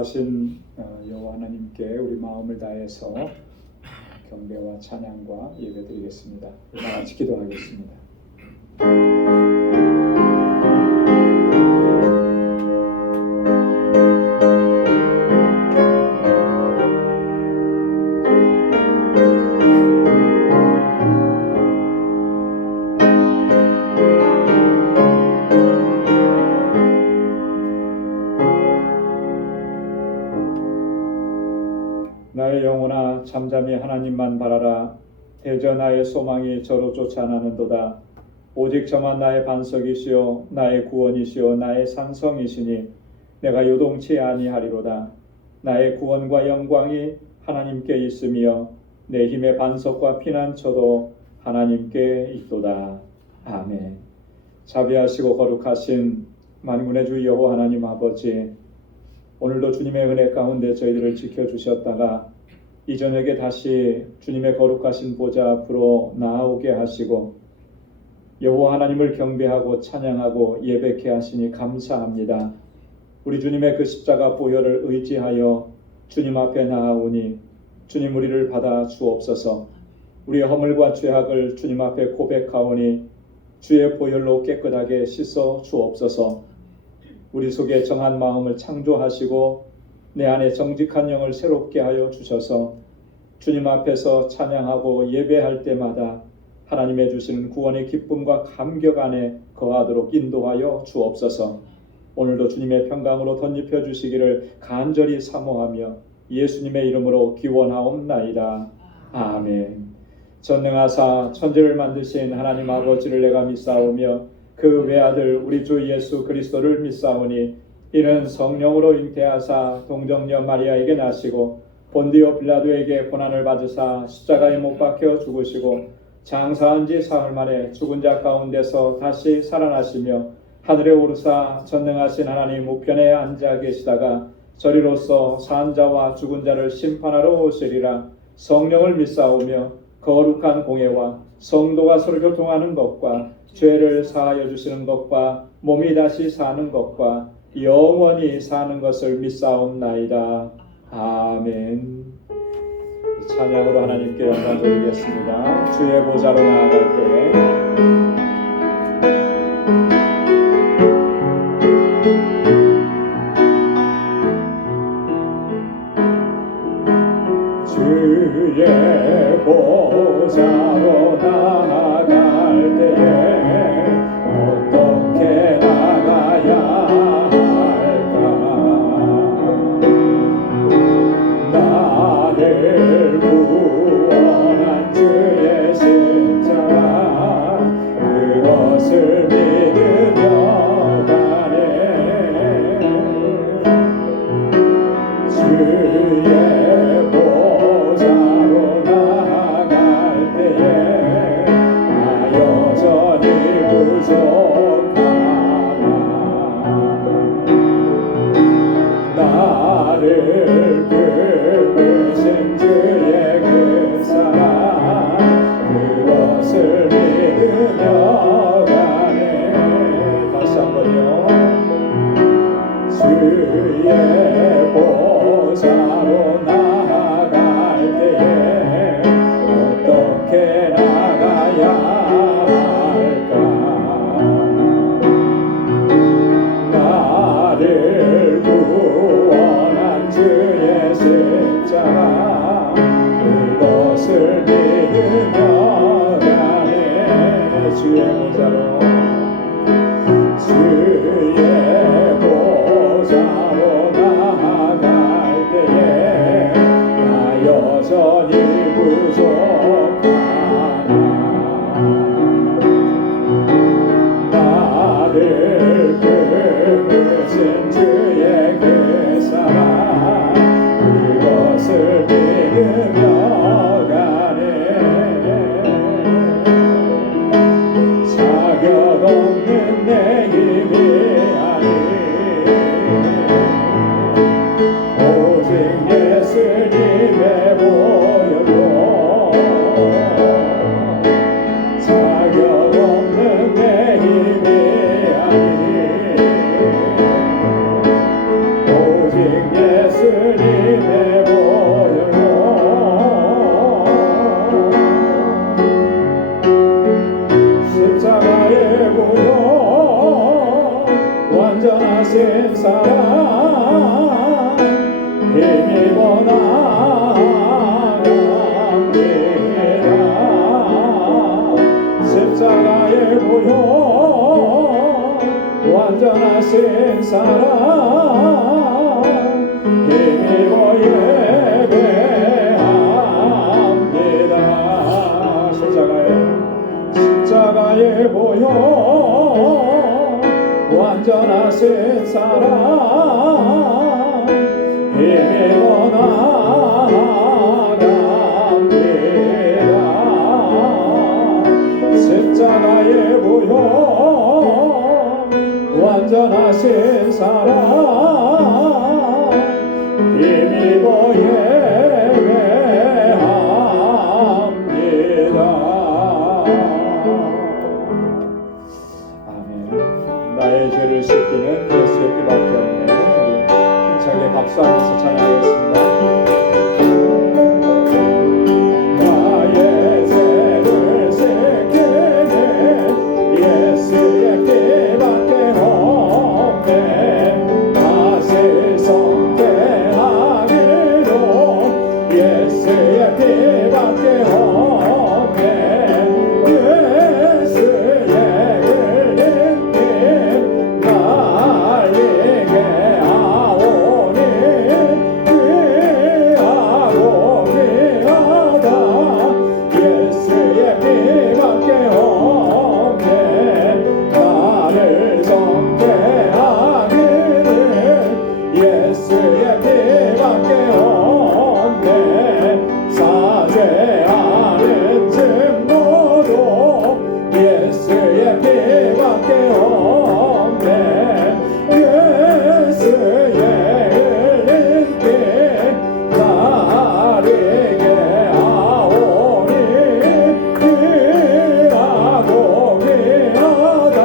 거룩하신 여호와 하나님께 우리 마음을 다해서 경배와 찬양과 예배드리겠습니다. 다 같이 기도하겠습니다. 나의 영혼아 잠잠히 하나님만 바라라. 대저 나의 소망이 저로 쫓아나는도다. 오직 저만 나의 반석이시요 나의 구원이시요 나의 산성이시니 내가 요동치 아니하리로다. 나의 구원과 영광이 하나님께 있으며 내 힘의 반석과 피난처도 하나님께 있도다. 아멘. 자비하시고 거룩하신 만군의 주 여호와 하나님 아버지, 오늘도 주님의 은혜 가운데 저희들을 지켜주셨다가 이 저녁에 다시 주님의 거룩하신 보좌 앞으로 나아오게 하시고 여호와 하나님을 경배하고 찬양하고 예배케 하시니 감사합니다. 우리 주님의 그 십자가 보혈을 의지하여 주님 앞에 나아오니 주님 우리를 받아 주옵소서. 우리의 허물과 죄악을 주님 앞에 고백하오니 주의 보혈로 깨끗하게 씻어 주옵소서. 우리 속에 정한 마음을 창조하시고 내 안에 정직한 영을 새롭게 하여 주셔서 주님 앞에서 찬양하고 예배할 때마다 하나님의 주시는 구원의 기쁨과 감격 안에 거하도록 인도하여 주옵소서. 오늘도 주님의 평강으로 덧입혀 주시기를 간절히 사모하며 예수님의 이름으로 기원하옵나이다. 아멘. 전능하사 천지를 만드신 하나님 아버지를 내가 믿사오며 그 외아들 우리 주 예수 그리스도를 믿사오니 이는 성령으로 잉태하사 동정녀 마리아에게 나시고 본디오 빌라도에게 고난을 받으사 십자가에 못 박혀 죽으시고 장사한 지 사흘 만에 죽은 자 가운데서 다시 살아나시며 하늘에 오르사 전능하신 하나님 우편에 앉아 계시다가 저리로서 산 자와 죽은 자를 심판하러 오시리라. 성령을 믿사오며 거룩한 공예와 성도가 서로 교통하는 것과 죄를 사하여 주시는 것과 몸이 다시 사는 것과 영원히 사는 것을 믿사옵나이다. 아멘. 찬양으로 하나님께 영광 돌리겠습니다. 주의 보좌로 나아갈 때에 주의 보좌로 나아갈 때에 어떻게 나가야 할까? 나를 구원한 주의 십자가 그것을 믿으며 가네. 주의 보좌로 나아갈 때에 나 여전히 부족하다. 나를 부르신 주의 그 사랑 그것을 믿으며 가네. 다시 한번요. 주의 보좌로 나아갈 때에 어떻게 나가야 할까? 나를 구원한 주의 십자가 그것을 믿으며 가네. 주의 보좌로 주의 보좌로 나아갈 때에 나 여전히 부족하나. 나를 부르신 주의 그 사랑 그것을 믿으며 가네. 자격 없는 내 힘이 아니 오직 예수님의 보혈로 사랑 힘입어 나아갑니다. 십자가의 보혈 완전하신 사랑 힘입어 예배합니다. 아멘. 나의 죄를 씻기는 예수의 피밖에 없네. 우리 힘차게 박수하면서 찬양하겠습니다. 나의 죄를 씻기는 예수의 피밖에 없네. 다시 성대하기로 예수의 피밖에 없네. 예수의 흘린 피 날리게 하오니 귀하고 귀하다. 예수의 피밖에 없네. 나를 정죄하기는 예수의 피밖에 없네. 사죄하는 증거도 예수의 피밖에 없네. 예수의 흘린 피 나리게 하오니 귀하고 귀하다.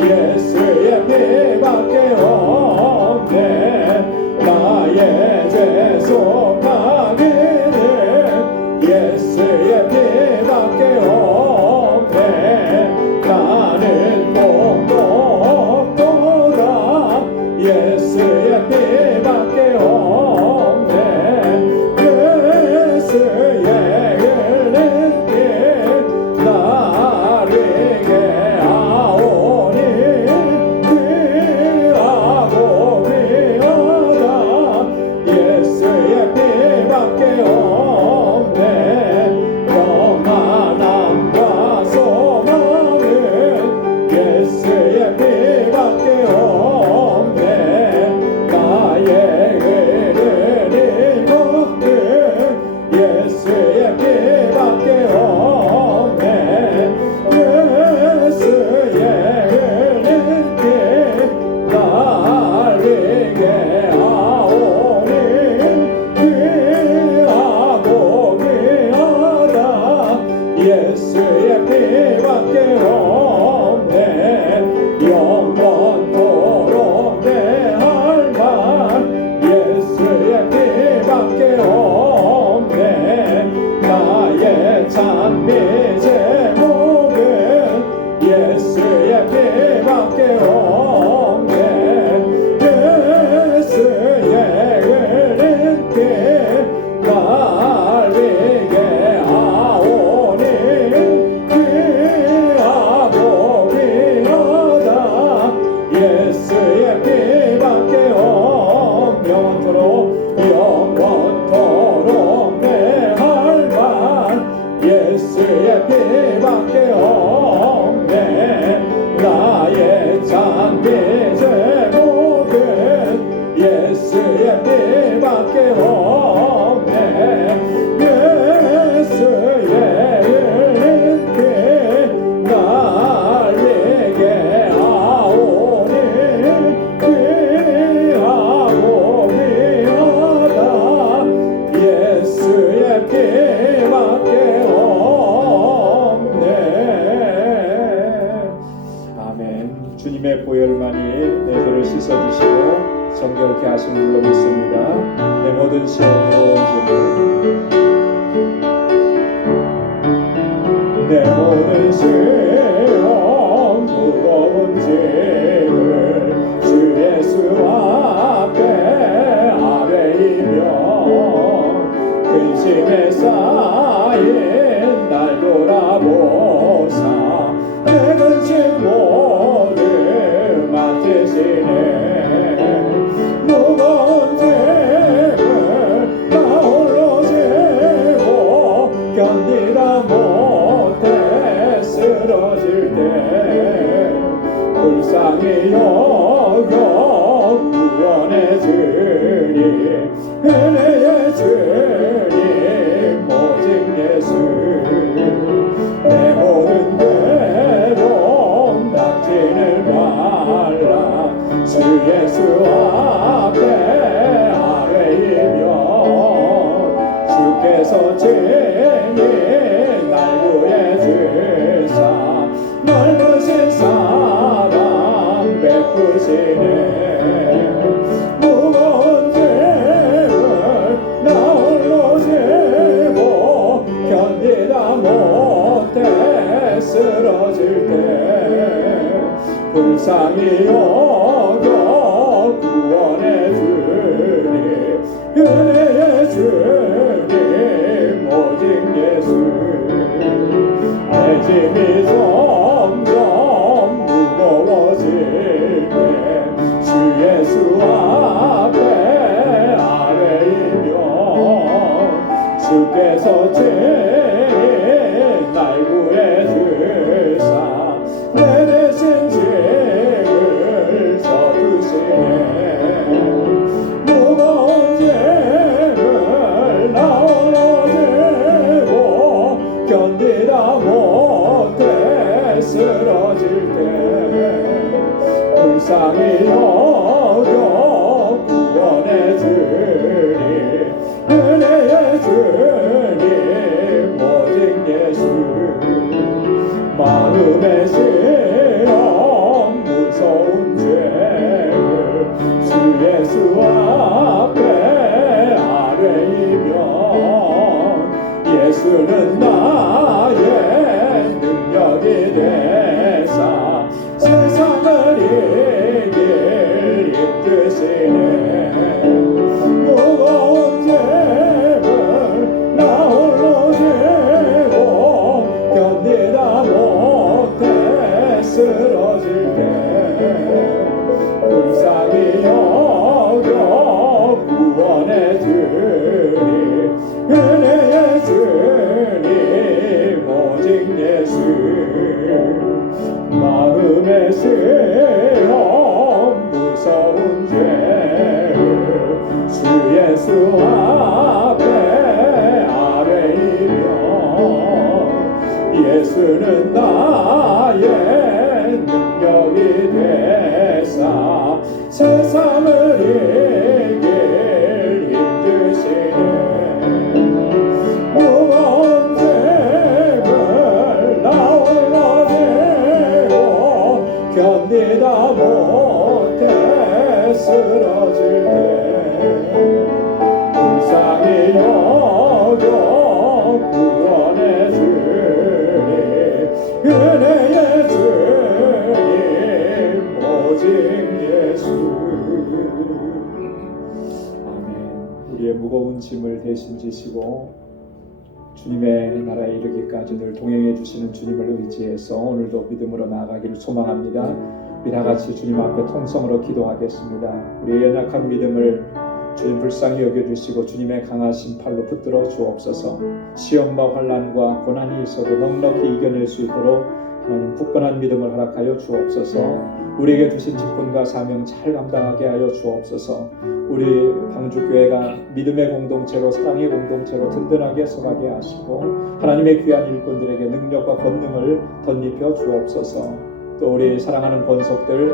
예수의 피밖에 없네. 나의 죄 속하기는 예수의 피밖에 없네. 나는 복도 없도다. 예수의 피밖에 없네. 예수의 흘린 피 나리게 하오니 귀하고 귀하다. 예수의 피밖에 없네. 평안함과 소망은 예수의 피밖에 없네. 나의 흐르는 것들 예수의 피밖에 없네. 예수의 흘린 피 날리게 하오니 귀하고 귀하다. 예수의 피밖에 없네. 영원토록 내 할 말 예수의 피밖에 없네. 나의 찬미 제목은 예수의 피밖에 없네. 예수의 흘린 피 날리게 하오니 귀하고 귀하다. 예수의 피밖에 없네. 영원토록 내 할 말 예수의 피밖에 없네. 나의 찬미 제목은 예수의 피밖에 없네. 예수의 흘린 피 날리게 하오니 귀하고 귀하다. 예수의 피밖에 없네. 아멘. 주님의 보혈만이 내 죄를 씻어주시고 정결케 하신 줄로 믿습니다. 내 모든 시험으로 내 모든 시험 무거운 짐을 주 예수 앞에 아뢰이며 근심에 쌓인 날 돌아보사 내 근심 모두 맡으시네. 무거운 짐을 나 홀로 지고 견디다 못해 쓰러질 때 불쌍히 여겨 주께서 친히 날 구해주사 넓으신 사랑 베푸시네. 무거운 짐을 나 홀로 지고 견디다 못해 쓰러질 때 불쌍히 여겨 구원해 주니 은혜의 주님 오직 예수. 내 짐이 점점 무거워질 때 주 예수 앞에 아뢰이며 주께서 친히 날 구해주사 내 대신 짐을 져주시네. 무거운 짐을 나 홀로 지고 견디다 못해 쓰러질 때 불쌍히 여겨 구원해 주니 은혜의 주님 오직 예수. 마음의 시험 무서운 죄를 주 예수 앞에 아뢰이면 예수는 나의 능력이 되사 세상을 이길 힘드시네. 무거운 짐을 나 홀로 지고 견디다 못해 쓰러질 때 불쌍히 여겨 구원해 주니 은혜의 주님 오직 예수. 마음의 시험 무서운 죄를 주 예수 앞에 아뢰이며 예수는 나의 능력이 되사 세상을 이길 힘주시네. 무거운 짐을 나 홀로 지고 견디다 못해 쓰러질 때 불쌍히 여겨 구원해 주니 은혜의 주님 오직 예수. 아멘. 우리의 무거운 짐을 대신 지시고 주님의 나라에 이르기까지 늘 동행해 주시는 주님을 의지해서 오늘도 믿음으로 나아가기를 소망합니다. 우리 다 같이 주님 앞에 통성으로 기도하겠습니다. 우리의 연약한 믿음을 주님 불쌍히 여겨주시고 주님의 강하신 팔로 붙들어 주옵소서. 시험과 환난과 고난이 있어도 넉넉히 이겨낼 수 있도록 하나님 굳건한 믿음을 허락하여 주옵소서. 우리에게 주신 직분과 사명 잘 감당하게 하여 주옵소서. 우리 방주교회가 믿음의 공동체로 사랑의 공동체로 든든하게 서가게 하시고 하나님의 귀한 일꾼들에게 능력과 권능을 덧입혀 주옵소서. 또 우리 사랑하는 권속들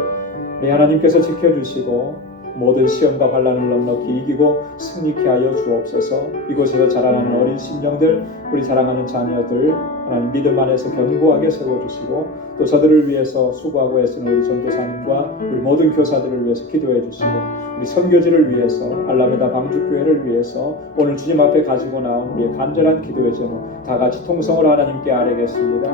우리 하나님께서 지켜주시고 모든 시험과 환난을 넉넉히 이기고 승리케 하여 주옵소서. 이곳에서 자라나는 어린 심령들 우리 사랑하는 자녀들 하나님 믿음 안에서 견고하게 세워주시고 또 저들을 위해서 수고하고 애쓰는 우리 전도사님과 우리 모든 교사들을 위해서 기도해 주시고 우리 선교지를 위해서 알라메다 방주교회를 위해서 오늘 주님 앞에 가지고 나온 우리의 간절한 기도의 제목 다 같이 통성을 하나님께 아뢰겠습니다.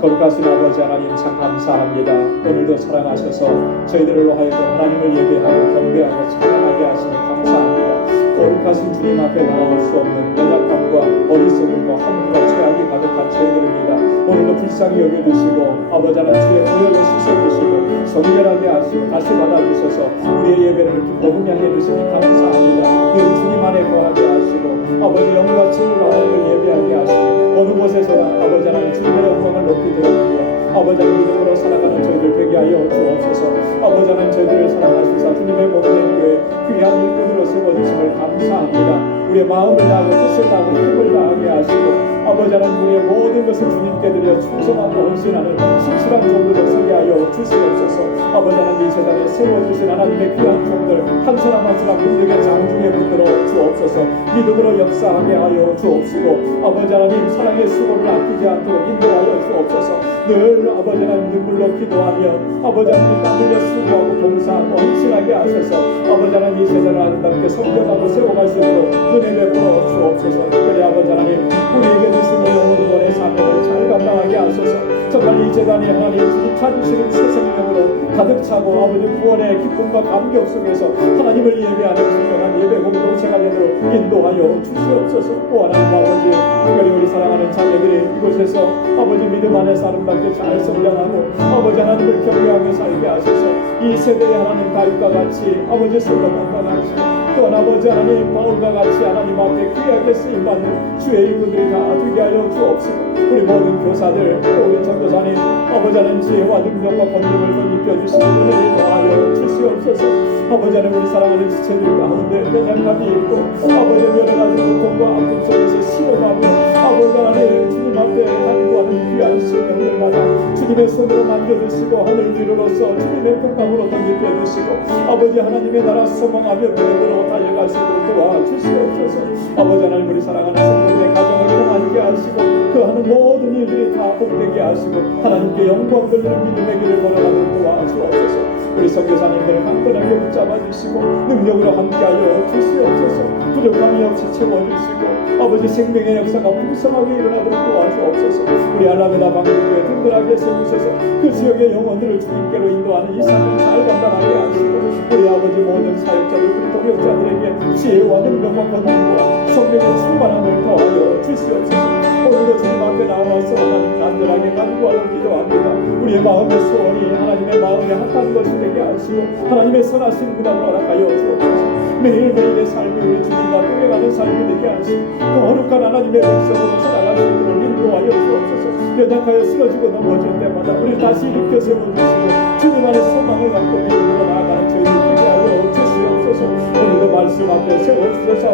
거룩하신 아버지 하나님 참 감사합니다. 오늘도 사랑하셔서 저희들로 하여금 하나님을 예배하고 경배하고 찬양하게 하시니 감사합니다. 거룩하신 주님 앞에 나올 수 없는 연약함과 어리석음과 허물과 죄악이 가득한 저희들입니다. 오늘도 불쌍히 여겨주시고 아버지 하나님 주의 보혈로 씻어주시고 성결하게 하시고 다시 받아주셔서 우리의 예배를 이렇게 복음향해 주시니 감사합니다. 늘 주님 안에 거하게 하시고 아버지 영과 진리로 하나님을 예배하게 하시고 어느 곳에서나 아버지 하나님 주님의 영광을 높이 들어주며 아버지 하나님 믿음으로 살아가는 저희들 되게 하여 주옵소서. 아버지 하나님 저희들을 사랑하시사 주님의 몸된 교회 귀한 일꾼으로 세워주심을 감사합니다. 우리의 마음을 다하고 뜻을 다하고 힘을 다하게 하시고 아버지 하나님 우리의 모든 것을 주님께 드려 충성하고 헌신하는 신실한 종들을 서게 하여 주시옵소서. 아버지 하나님 이 세상에 세워주신 하나님의 귀한 종들 한 사람 한 사람 그들에게 장중에 붙들어 주옵소서. 믿음으로 역사하게 하여 주옵시고 아버지 하나님 사랑의 수고를 아끼지 않도록 인도하여 주옵소서. 늘 아버지 하나님 눈물로 기도하며 아버지 하나님 땀 흘려 수고하고 봉사하고 헌신하게 하셔서 아버지 하나님 이 세상을 아름답게 성경하고 세워갈 수 있도록 은혜 베풀어 주옵소서. 특별히 아버지 하나님 우리에게 주신 이 영혼권의 사명을 잘 감당하게 하소서. 정말 이 재단이 하나님 주님 찾으시는 새 생명으로 가득 차고 아버지 구원의 기쁨과 감격 속에서 하나님을 예배하는 분명한 예배 공동체가 되도록 인도하여 주시옵소서. 또 하나님 아버지 특별히 우리 사랑하는 자녀들이 이곳에서 아버지 믿음 안에서 아름답게 잘 성장하고 아버지 하나님을 경외하며 살게 하소서. 이 세대의 하나님 다윗과 같이 아버지 솔로몬과 같이 또한 아버지 하나님 바울과 같이 하나님 앞에 귀하게 쓰임받는 주의 일꾼들이 다 되게 하여 주옵시고 우리 모든 교사들 또 우리 전도사님 아버지 하나님 지혜와 능력과 권능을 덧입혀 주시는 은혜를 더하여 주시옵소서. 아버지 하나님 우리 사랑하는 지체들 가운데 연약함이 있고 아버지 여러 가지 고통과 아픔 속에서 실험하며 아버지 하나님 주님 앞에 간구하는 귀한 생명들마다 주님의 손으로 만져주시고 하늘 위로로서 주님의 평강으로 덧입혀 주시고 아버지 하나님의 나라 소망하며 믿음으로 달려갈 수 있도록 도와주시옵소서. 아버지 하나님 우리 사랑하는 성도들의 가정을 평안하게 하시고 그 하는 모든 일들이 다 복되게 하시고 하나님께 영광 돌리는 믿음의 길을 걸어가도록 도와주옵소서. 우리 선교사님들 강건하게 붙잡아 주시고 능력으로 함께하여 주시옵소서. 부족함이 없이 채워주시고 아버지 생명의 역사가 풍성하게 일어나도록 도와주옵소서. 우리 알라메다 방주교회 든든하게 세우셔서 그 지역의 영혼들을 주님께로 인도하는 이 사명 잘 감당하게 하시고 우리 아버지 모든 사역자들 우리 동역자들에게 지혜와 능력과 권능과 성령의 충만함을 더하여 주시옵소서. 오늘도 주님 앞에 나와서 하나님 간절하게 간구하고 기도합니다. 우리의 마음의 소원이 하나님의 마음에 합한 것이 되게 하시고 하나님의 선하신 구단을 허락하여 주옵소서. 매일매일의 삶이 우리 주님과 동행하는 삶이 되게 하시고 그 거룩한 하나님의 백성으로 살아갈 수 있도록 인도하여 주옵소서. 연약하여 쓰러지고 넘어질 때마다 우리 다시 일으켜 세워주시고 주님 안에 소망을 갖고 믿음으로 나아가는 저희들 되게 하여 주시옵소서. 오늘도 말씀 앞에 세워주셔서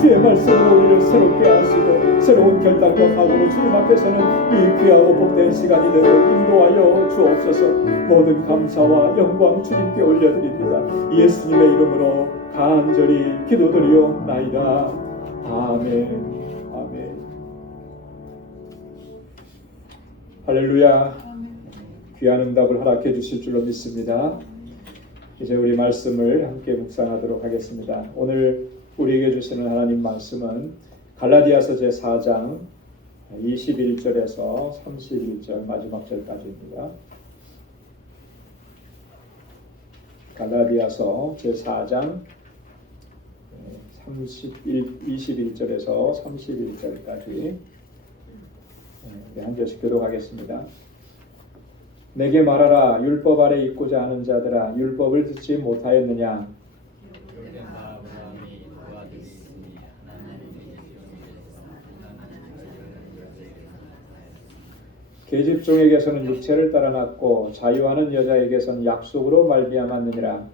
주의 말씀으로 우리를 새롭게 하시고 새로운 결단과 각오로 주님 앞에서는 이 귀하고 복된 시간이 되도록 인도하여 주옵소서. 모든 감사와 영광 주님께 올려드립니다. 예수님의 이름으로 간절히 기도드리옵나이다. 아멘. 아멘. 할렐루야. 귀한 응답을 허락해 주실 줄로 믿습니다. 이제 우리 말씀을 함께 묵상하도록 하겠습니다. 오늘 우리에게 주시는 하나님 말씀은 갈라디아서 제4장 21절에서 31절 마지막 절까지입니다. 갈라디아서 제4장 21절에서 31절까지 한 절씩 교독하겠습니다. 내게 말하라. 율법 아래 있고자 하는 자들아, 율법을 듣지 못하였느냐? 계집종에게서는 육체를 따라 낳고 자유하는 여자에게서는 약속으로 말미암았느니라.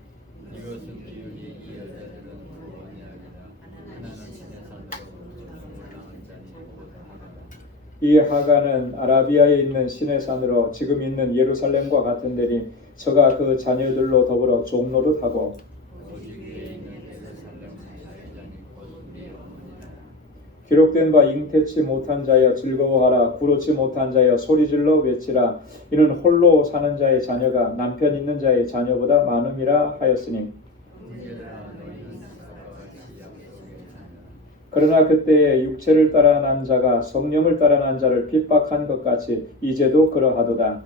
이 하가는 아라비아에 있는 시내 산으로 지금 있는 예루살렘과 같은 데니 저가 그 자녀들로 더불어 종노릇하고 기록된 바 잉태치 못한 자여 즐거워하라. 구로치 못한 자여 소리질러 외치라. 이는 홀로 사는 자의 자녀가 남편 있는 자의 자녀보다 많음이라 하였으니 그러나 그때에 육체를 따라 난 자가 성령을 따라 난 자를 핍박한 것 같이 이제도 그러하도다.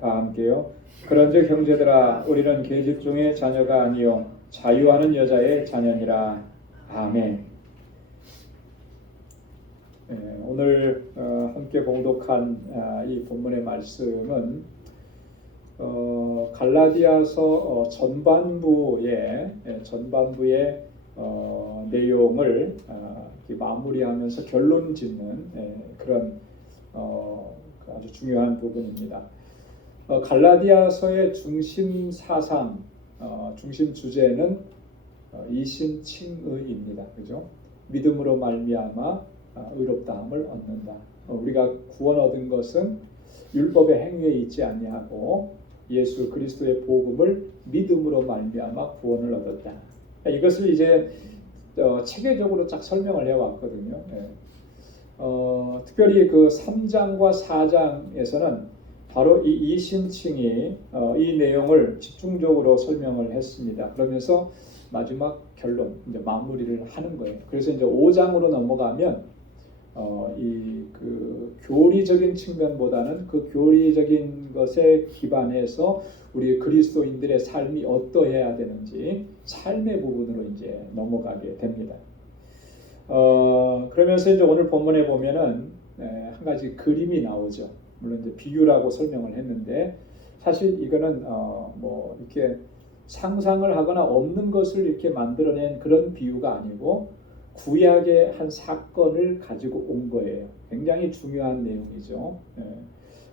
다 함께요. 그런즉 형제들아, 우리는 계집종의 자녀가 아니요 자유하는 여자의 자녀니라. 아멘. 오늘 함께 봉독한 이 본문의 말씀은 갈라디아서 전반부의 내용을 이렇게 마무리하면서 결론 짓는 그런 아주 중요한 부분입니다. 갈라디아서의 중심 사상, 중심 주제는 이신칭의입니다. 그죠? 믿음으로 말미암아 의롭다함을 얻는다. 우리가 구원 얻은 것은 율법의 행위에 있지 아니하고 예수 그리스도의 복음을 믿음으로 말미암아 구원을 얻었다. 이것을 이제 체계적으로 쫙 설명을 해왔거든요. 특별히 그 3장과 4장에서는 바로 이 이신칭이 이 내용을 집중적으로 설명을 했습니다. 그러면서 마지막 결론, 이제 마무리를 하는 거예요. 그래서 이제 5장으로 넘어가면 이 그 교리적인 측면보다는 그 교리적인 것에 기반해서 우리 그리스도인들의 삶이 어떠해야 되는지 삶의 부분으로 이제 넘어가게 됩니다. 그러면서 이제 오늘 본문에 보면은 한 가지 그림이 나오죠. 물론 이제 비유라고 설명을 했는데 사실 이거는 뭐 이렇게 상상을 하거나 없는 것을 이렇게 만들어낸 그런 비유가 아니고 구약의 한 사건을 가지고 온 거예요. 굉장히 중요한 내용이죠.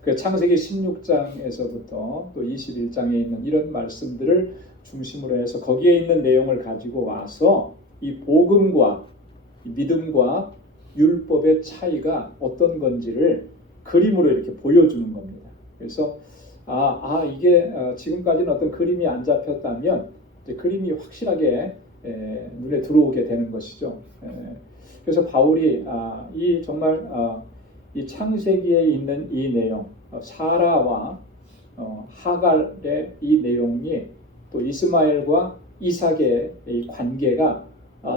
그 창세기 16장에서부터 또 21장에 있는 이런 말씀들을 중심으로 해서 거기에 있는 내용을 가지고 와서 이 복음과 이 믿음과 율법의 차이가 어떤 건지를 그림으로 이렇게 보여주는 겁니다. 그래서 이게 지금까지는 어떤 그림이 안 잡혔다면 이제 그림이 확실하게 눈에 들어오게 되는 것이죠. 그래서 바울이 이 정말 이 창세기에 있는 이 내용, 사라와 하갈의 이 내용이 또 이스마엘과 이삭의 이 관계가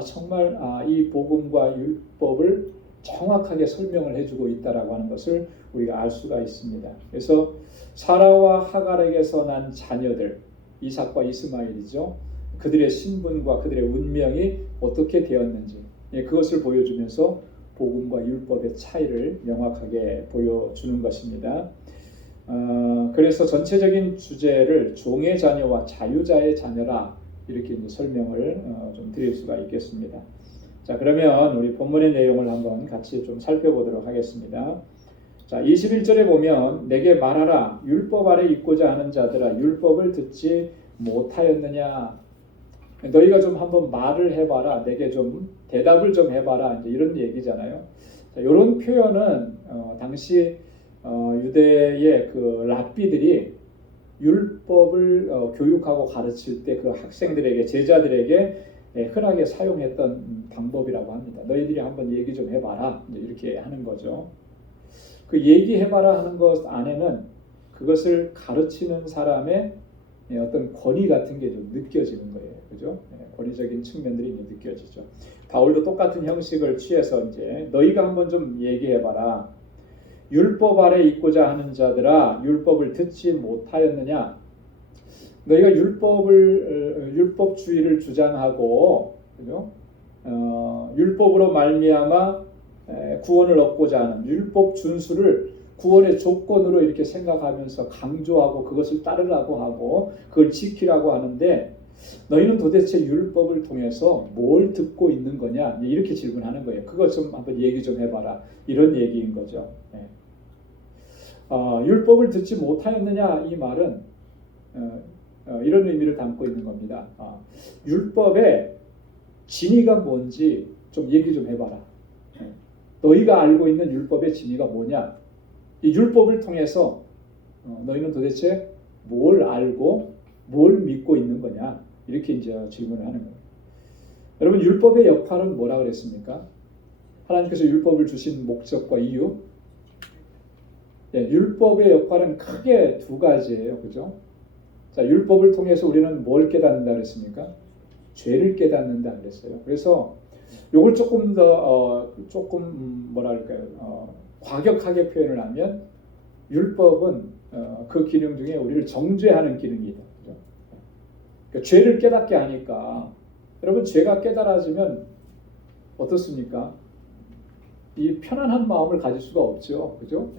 정말 이 복음과 율법을 정확하게 설명을 해주고 있다라고 하는 것을 우리가 알 수가 있습니다. 그래서 사라와 하갈에게서 난 자녀들, 이삭과 이스마엘이죠. 그들의 신분과 그들의 운명이 어떻게 되었는지 그것을 보여주면서 복음과 율법의 차이를 명확하게 보여주는 것입니다. 그래서 전체적인 주제를 종의 자녀와 자유자의 자녀라 이렇게 이제 설명을 좀 드릴 수가 있겠습니다. 자, 그러면 우리 본문의 내용을 한번 같이 좀 살펴보도록 하겠습니다. 자, 21절에 보면 내게 말하라 율법 아래 있고자 하는 자들아 율법을 듣지 못하였느냐. 너희가 좀 한번 말을 해봐라. 내게 좀 대답을 좀 해봐라. 이제 이런 얘기잖아요. 자, 이런 표현은 당시 유대의 그 랍비들이 율법을 교육하고 가르칠 때 그 학생들에게 제자들에게 흔하게 사용했던 방법이라고 합니다. 너희들이 한번 얘기 좀 해봐라. 이제 이렇게 하는 거죠. 그 얘기해봐라 하는 것 안에는 그것을 가르치는 사람의 어떤 권위 같은 게 좀 느껴지는 거예요. 그죠? 권위적인 측면들이 이제 느껴지죠. 바울도 똑같은 형식을 취해서 이제 너희가 한번 좀 얘기해봐라. 율법 아래 있고자 하는 자들아 율법을 듣지 못하였느냐? 너희가 율법주의를 주장하고 그죠? 율법으로 말미암아 구원을 얻고자 하는 율법 준수를 구원의 조건으로 이렇게 생각하면서 강조하고 그것을 따르라고 하고 그걸 지키라고 하는데 너희는 도대체 율법을 통해서 뭘 듣고 있는 거냐? 이렇게 질문하는 거예요. 그것 좀 한번 얘기 좀 해봐라. 이런 얘기인 거죠. 율법을 듣지 못하였느냐? 이 말은 이런 의미를 담고 있는 겁니다. 율법의 진위가 뭔지 좀 얘기 좀 해봐라. 너희가 알고 있는 율법의 진위가 뭐냐? 이 율법을 통해서 너희는 도대체 뭘 알고 뭘 믿고 있는 거냐? 이렇게 이제 질문을 하는 거예요. 여러분 율법의 역할은 뭐라 그랬습니까? 하나님께서 율법을 주신 목적과 이유? 율법의 역할은 크게 두 가지예요. 그죠? 자, 율법을 통해서 우리는 뭘 깨닫는다 그랬습니까? 죄를 깨닫는다 그랬어요. 그래서 이걸 조금 더 뭐랄까요? 과격하게 표현을 하면 율법은 그 기능 중에 우리를 정죄하는 기능이다. 그죠? 그러니까 죄를 깨닫게 하니까 여러분 죄가 깨달아지면 어떻습니까? 이 편안한 마음을 가질 수가 없죠. 그죠?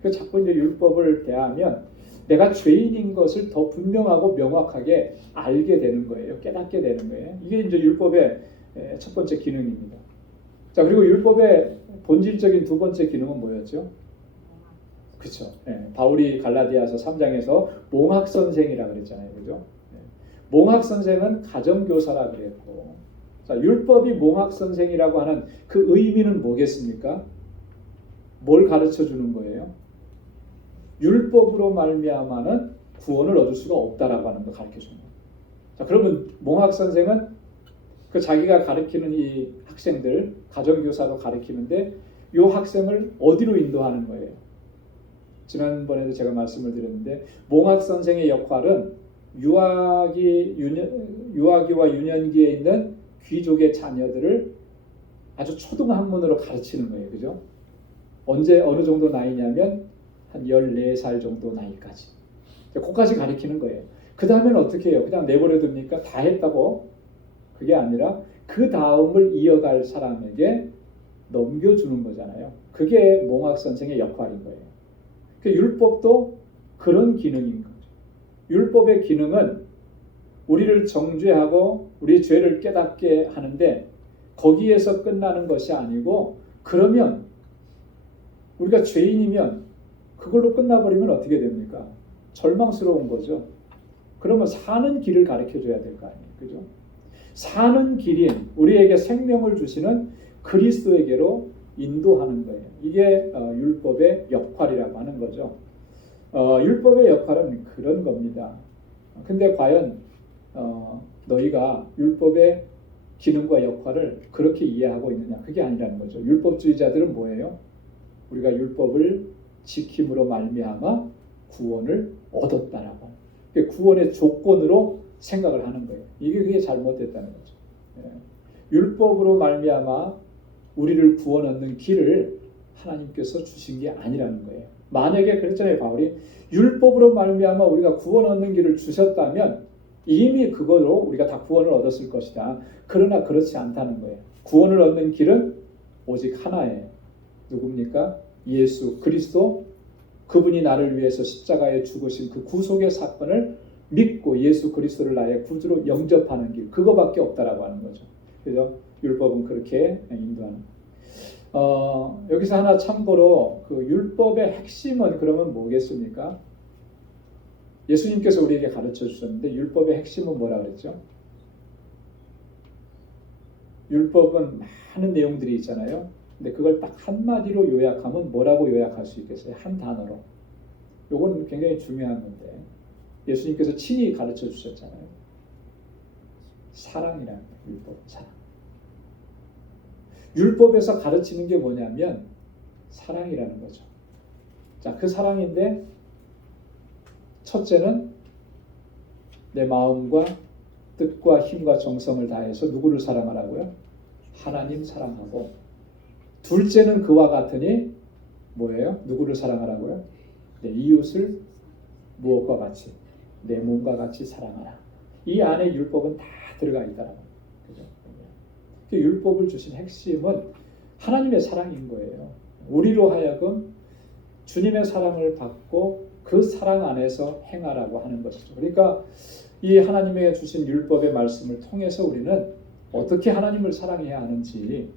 그래서 자꾸 이제 율법을 대하면 내가 죄인인 것을 더 분명하고 명확하게 알게 되는 거예요. 깨닫게 되는 거예요. 이게 이제 율법의 첫 번째 기능입니다. 자, 그리고 율법의 본질적인 두 번째 기능은 뭐였죠? 그렇죠. 바울이 갈라디아서 3장에서 몽학 선생이라 그랬잖아요. 그죠? 몽학 선생은 가정교사라 그랬고, 자, 율법이 몽학 선생이라고 하는 그 의미는 뭐겠습니까? 뭘 가르쳐 주는 거예요? 율법으로 말미암아는 구원을 얻을 수가 없다라고 하는 거 가르쳐 주는 거예요. 자, 그러면 몽학 선생은 그 자기가 가르치는 이 학생들, 가정교사로 가르치는데 이 학생을 어디로 인도하는 거예요? 지난번에도 제가 말씀을 드렸는데 몽학 선생의 역할은 유아기와 유년기에 있는 귀족의 자녀들을 아주 초등학문으로 가르치는 거예요. 그죠? 언제 어느 정도 나이냐면 한 14살 정도 나이까지. 그까지 가르치는 거예요. 그 다음에는 어떻게 해요? 그냥 내버려 둡니까? 다 했다고? 그게 아니라 그 다음을 이어갈 사람에게 넘겨주는 거잖아요. 그게 몽학 선생의 역할인 거예요. 율법도 그런 기능인 거죠. 율법의 기능은 우리를 정죄하고 우리의 죄를 깨닫게 하는데 거기에서 끝나는 것이 아니고, 그러면 우리가 죄인이면 그걸로 끝나버리면 어떻게 됩니까? 절망스러운 거죠. 그러면 사는 길을 가르쳐줘야 될 거 아니에요. 그죠? 사는 길인 우리에게 생명을 주시는 그리스도에게로 인도하는 거예요. 이게 율법의 역할이라고 하는 거죠. 율법의 역할은 그런 겁니다. 근데 과연 너희가 율법의 기능과 역할을 그렇게 이해하고 있느냐? 그게 아니라는 거죠. 율법주의자들은 뭐예요? 우리가 율법을 지킴으로 말미암아 구원을 얻었다라고. 구원의 조건으로 생각을 하는 거예요. 그게 잘못됐다는 거죠. 율법으로 말미암아 우리를 구원 얻는 길을 하나님께서 주신 게 아니라는 거예요. 만약에 그랬잖아요, 바울이. 율법으로 말미암아 우리가 구원 얻는 길을 주셨다면 이미 그거로 우리가 다 구원을 얻었을 것이다. 그러나 그렇지 않다는 거예요. 구원을 얻는 길은 오직 하나예요. 누굽니까? 예수 그리스도. 그분이 나를 위해서 십자가에 죽으신 그 구속의 사건을 믿고 예수 그리스도를 나의 구주로 영접하는 길, 그거밖에 없다라고 하는 거죠. 그래서 율법은 그렇게 인도하는. 여기서 하나 참고로 그 율법의 핵심은 그러면 뭐겠습니까? 예수님께서 우리에게 가르쳐 주셨는데 율법의 핵심은 뭐라 그랬죠? 율법은 많은 내용들이 있잖아요. 근데 그걸 딱 한마디로 요약하면 뭐라고 요약할 수 있겠어요? 한 단어로. 요건 굉장히 중요한 건데 예수님께서 친히 가르쳐 주셨잖아요. 사랑이라는 거예요. 율법, 사랑. 율법에서 가르치는 게 뭐냐면 사랑이라는 거죠. 자, 그 사랑인데 첫째는 내 마음과 뜻과 힘과 정성을 다해서 누구를 사랑하라고요? 하나님 사랑하고, 둘째는 그와 같으니 뭐예요? 누구를 사랑하라고요? 내 이웃을 무엇과 같이? 내 몸과 같이 사랑하라. 이 안에 율법은 다 들어가 있다는 거죠. 그죠? 율법을 주신 핵심은 하나님의 사랑인 거예요. 우리로 하여금 주님의 사랑을 받고 그 사랑 안에서 행하라고 하는 것이죠. 그러니까 이 하나님에게 주신 율법의 말씀을 통해서 우리는 어떻게 하나님을 사랑해야 하는지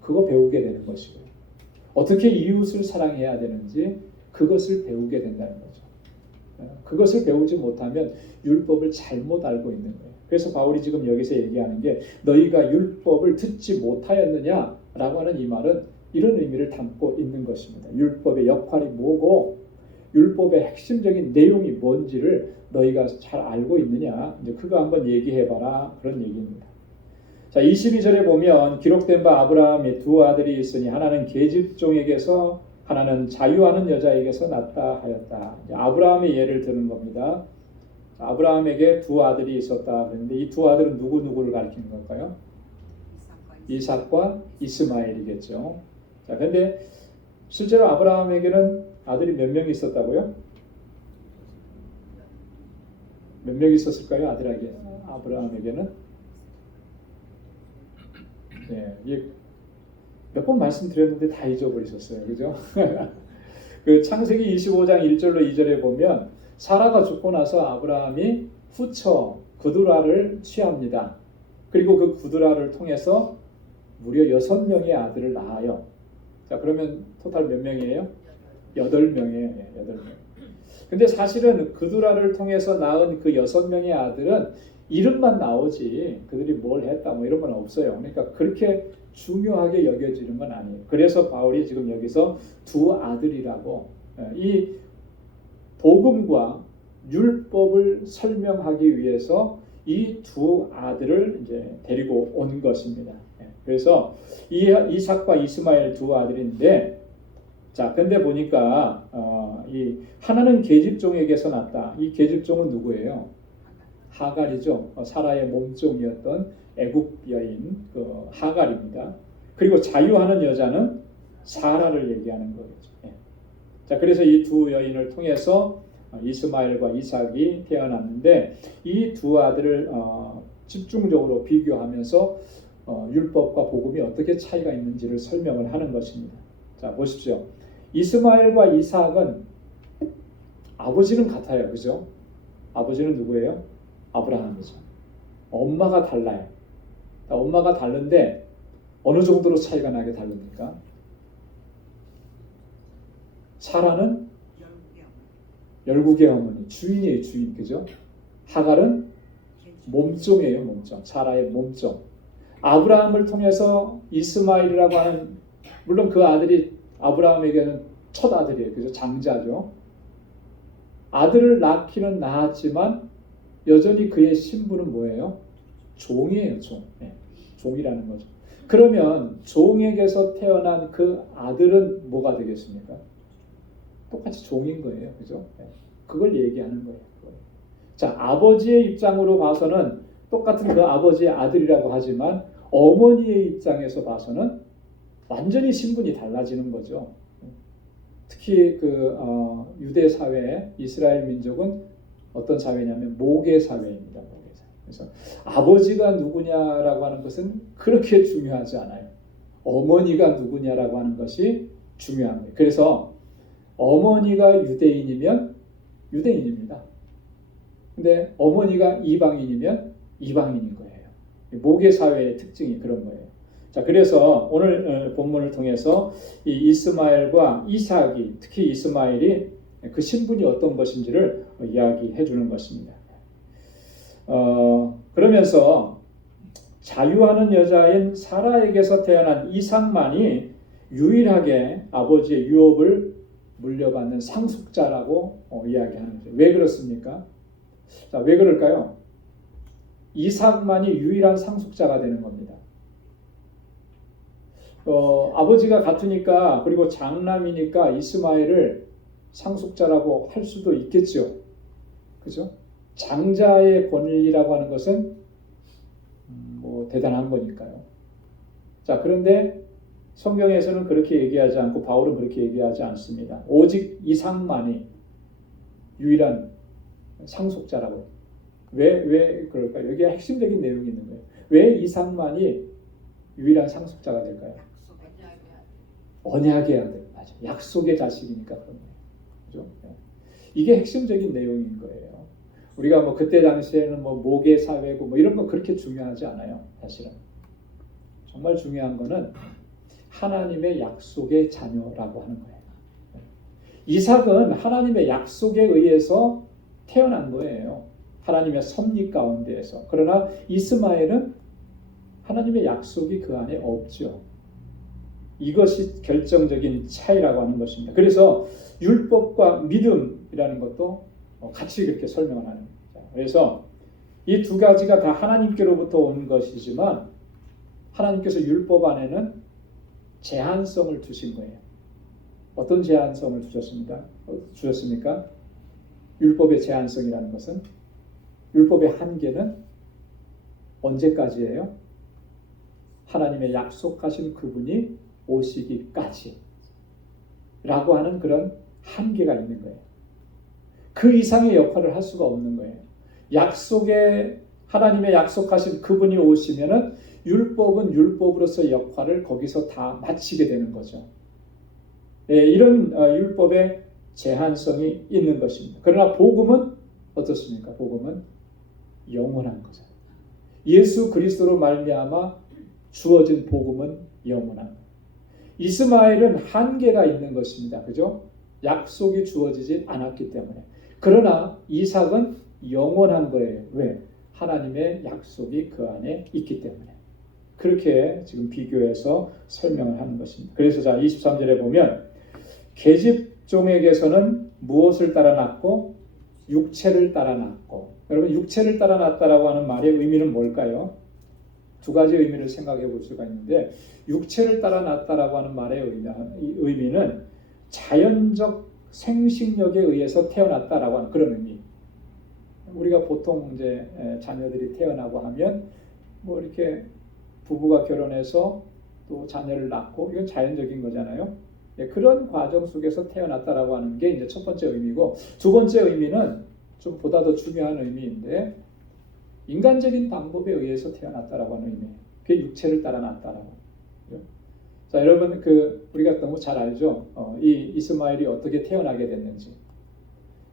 그거 배우게 되는 것이고요. 어떻게 이웃을 사랑해야 되는지 그것을 배우게 된다는 거죠. 그것을 배우지 못하면 율법을 잘못 알고 있는 거예요. 그래서 바울이 지금 여기서 얘기하는 게 너희가 율법을 듣지 못하였느냐라고 하는 이 말은 이런 의미를 담고 있는 것입니다. 율법의 역할이 뭐고 율법의 핵심적인 내용이 뭔지를 너희가 잘 알고 있느냐, 이제 그거 한번 얘기해봐라, 그런 얘기입니다. 자, 22절에 보면 기록된 바 아브라함의 두 아들이 있으니 하나는 계집종에게서 하나는 자유하는 여자에게서 났다 하였다. 아브라함의 예를 드는 겁니다. 아브라함에게 두 아들이 있었다 그랬는데 이 두 아들은 누구를 가리키는 걸까요? 이삭과 이스마엘이겠죠. 자, 근데 실제로 아브라함에게는 아들이 몇 명이 있었다고요? 몇 명이 있었을까요? 아브라함에게는? 네, 몇 번 말씀드렸는데 다 잊어버리셨어요. 그죠? 그 창세기 25장 1절로 2절에 보면 사라가 죽고 나서 아브라함이 후처 구두라를 취합니다. 그리고 그 구두라를 통해서 무려 6명의 아들을 낳아요. 자, 그러면 토탈 몇 명이에요? 8명이에요. 8명. 근데 사실은 구두라를 통해서 낳은 그 6명의 아들은 이름만 나오지 그들이 뭘 했다 뭐 이런 건 없어요. 그러니까 그렇게 중요하게 여겨지는 건 아니에요. 그래서 바울이 지금 여기서 두 아들이라고 이 복음과 율법을 설명하기 위해서 이 두 아들을 이제 데리고 온 것입니다. 그래서 이삭과 이스마엘 두 아들인데, 자, 근데 보니까 이 하나는 계집종에게서 났다. 이 계집종은 누구예요? 하갈이죠. 사라의 몸종이었던 애굽 여인 그 하갈입니다. 그리고 자유하는 여자는 사라를 얘기하는 거겠죠. 자, 그래서 이 두 여인을 통해서 이스마엘과 이삭이 태어났는데 이 두 아들을 집중적으로 비교하면서 율법과 복음이 어떻게 차이가 있는지를 설명을 하는 것입니다. 자, 보십시오. 이스마엘과 이삭은 아버지는 같아요. 그죠? 아버지는 누구예요? 아브라함이죠. 엄마가 달라요. 엄마가 다른데 어느 정도로 차이가 나게 다릅니까? 사라는 열국의 어머니, 주인이에요, 주인. 그죠? 하갈은 몸종이에요, 몸종. 사라의 몸종. 아브라함을 통해서 이스마엘이라고 하는, 물론 그 아들이 아브라함에게는 첫 아들이에요. 그죠? 장자죠. 아들을 낳기는 낳았지만 여전히 그의 신분은 뭐예요? 종이에요, 종. 종이라는 거죠. 그러면 종에게서 태어난 그 아들은 뭐가 되겠습니까? 똑같이 종인 거예요. 그죠? 그걸 얘기하는 거예요. 자, 아버지의 입장으로 봐서는 똑같은 그 아버지의 아들이라고 하지만 어머니의 입장에서 봐서는 완전히 신분이 달라지는 거죠. 특히 그 유대 사회, 이스라엘 민족은 어떤 사회냐면 모계 사회입니다. 모계 사회. 그래서 아버지가 누구냐라고 하는 것은 그렇게 중요하지 않아요. 어머니가 누구냐라고 하는 것이 중요한 거예요. 그래서 어머니가 유대인이면 유대인입니다. 근데 어머니가 이방인이면 이방인인 거예요. 모계 사회의 특징이 그런 거예요. 자, 그래서 오늘 본문을 통해서 이 이스마엘과 이삭이, 특히 이스마엘이 그 신분이 어떤 것인지를 이야기해 주는 것입니다. 그러면서 자유하는 여자인 사라에게서 태어난 이삭만이 유일하게 아버지의 유업을 물려받는 상속자라고 이야기하는 거죠. 왜 그렇습니까? 자, 왜 그럴까요? 이삭만이 유일한 상속자가 되는 겁니다. 아버지가 같으니까, 그리고 장남이니까 이스마엘을 상속자라고 할 수도 있겠죠. 그죠? 장자의 권리라고 하는 것은 뭐 대단한 거니까요. 자, 그런데 성경에서는 그렇게 얘기하지 않고 바울은 그렇게 얘기하지 않습니다. 오직 이삭만이 유일한 상속자라고. 왜 그럴까요? 여기에 핵심적인 내용이 있는 거예요. 왜 이삭만이 유일한 상속자가 될까요? 언약의 아들. 맞아. 약속의 자식이니까 그런 거예요. 그죠? 이게 핵심적인 내용인 거예요. 우리가 뭐 그때 당시에는 뭐 모계 사회고 뭐 이런 거 그렇게 중요하지 않아요. 사실은. 정말 중요한 거는 하나님의 약속의 자녀라고 하는 거예요. 이삭은 하나님의 약속에 의해서 태어난 거예요. 하나님의 섭리 가운데에서. 그러나 이스마엘은 하나님의 약속이 그 안에 없죠. 이것이 결정적인 차이라고 하는 것입니다. 그래서 율법과 믿음이라는 것도 같이 그렇게 설명을 하는 겁니다. 그래서 이 두 가지가 다 하나님께로부터 온 것이지만 하나님께서 율법 안에는 제한성을 두신 거예요. 어떤 제한성을 주셨습니까? 율법의 제한성이라는 것은, 율법의 한계는 언제까지예요? 하나님의 약속하신 그분이 오시기까지 라고 하는 그런 한계가 있는 거예요. 그 이상의 역할을 할 수가 없는 거예요. 하나님의 약속하신 그분이 오시면은 율법은 율법으로서 역할을 거기서 다 마치게 되는 거죠. 이런 율법의 제한성이 있는 것입니다. 그러나 복음은 어떻습니까? 복음은 영원한 거잖아요. 예수 그리스도로 말미암아 주어진 복음은 영원한 거예요. 이스마엘은 한계가 있는 것입니다. 그죠? 약속이 주어지지 않았기 때문에. 그러나 이삭은 영원한 거예요. 왜? 하나님의 약속이 그 안에 있기 때문에. 그렇게 지금 비교해서 설명을 하는 것입니다. 그래서 자 23절에 보면 계집종에게서는 무엇을 따라 낳고 육체를 따라 낳고. 여러분 육체를 따라 낳았다라고 하는 말의 의미는 뭘까요? 두 가지 의미를 생각해 볼 수가 있는데 육체를 따라 낳았다라고 하는 말의 의미는 자연적 생식력에 의해서 태어났다라고 하는 그런 의미. 우리가 보통 이제 자녀들이 태어나고 하면 뭐 이렇게 부부가 결혼해서 또 자녀를 낳고 이건 자연적인 거잖아요. 그런 과정 속에서 태어났다라고 하는 게 이제 첫 번째 의미고, 두 번째 의미는 좀 보다 더 중요한 의미인데 인간적인 방법에 의해서 태어났다라고 하는 의미예요. 그게 육체를 따라 났다라고. 자, 여러분 우리가 너무 잘 알죠. 이 이스마엘이 어떻게 태어나게 됐는지.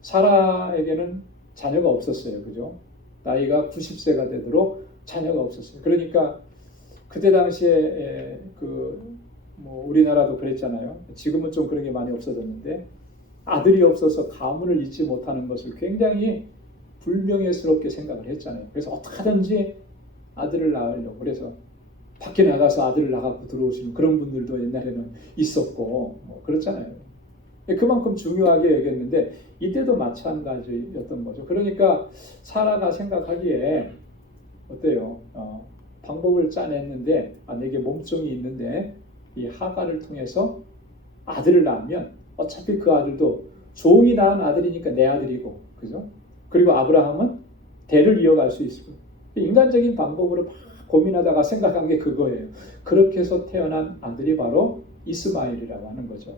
사라에게는 자녀가 없었어요, 그죠? 나이가 90세가 되도록 자녀가 없었어요. 그러니까 그때 당시에 뭐 우리나라도 그랬잖아요. 지금은 좀 그런 게 많이 없어졌는데 아들이 없어서 가문을 잇지 못하는 것을 굉장히 불명예스럽게 생각을 했잖아요. 그래서 어떻게 하든지 아들을 낳으려고. 그래서 밖에 나가서 아들을 낳고 들어오시는 그런 분들도 옛날에는 있었고 뭐 그렇잖아요. 그만큼 중요하게 여겼는데 이때도 마찬가지였던 거죠. 그러니까 사라가 생각하기에 어때요? 방법을 짜냈는데 내게 몸종이 있는데 이 하갈을 통해서 아들을 낳으면 어차피 그 아들도 종이 낳은 아들이니까 내 아들이고, 그죠? 그리고 아브라함은 대를 이어갈 수 있고, 인간적인 방법으로 막 고민하다가 생각한 게 그거예요. 그렇게 해서 태어난 아들이 바로 이스마엘이라고 하는 거죠.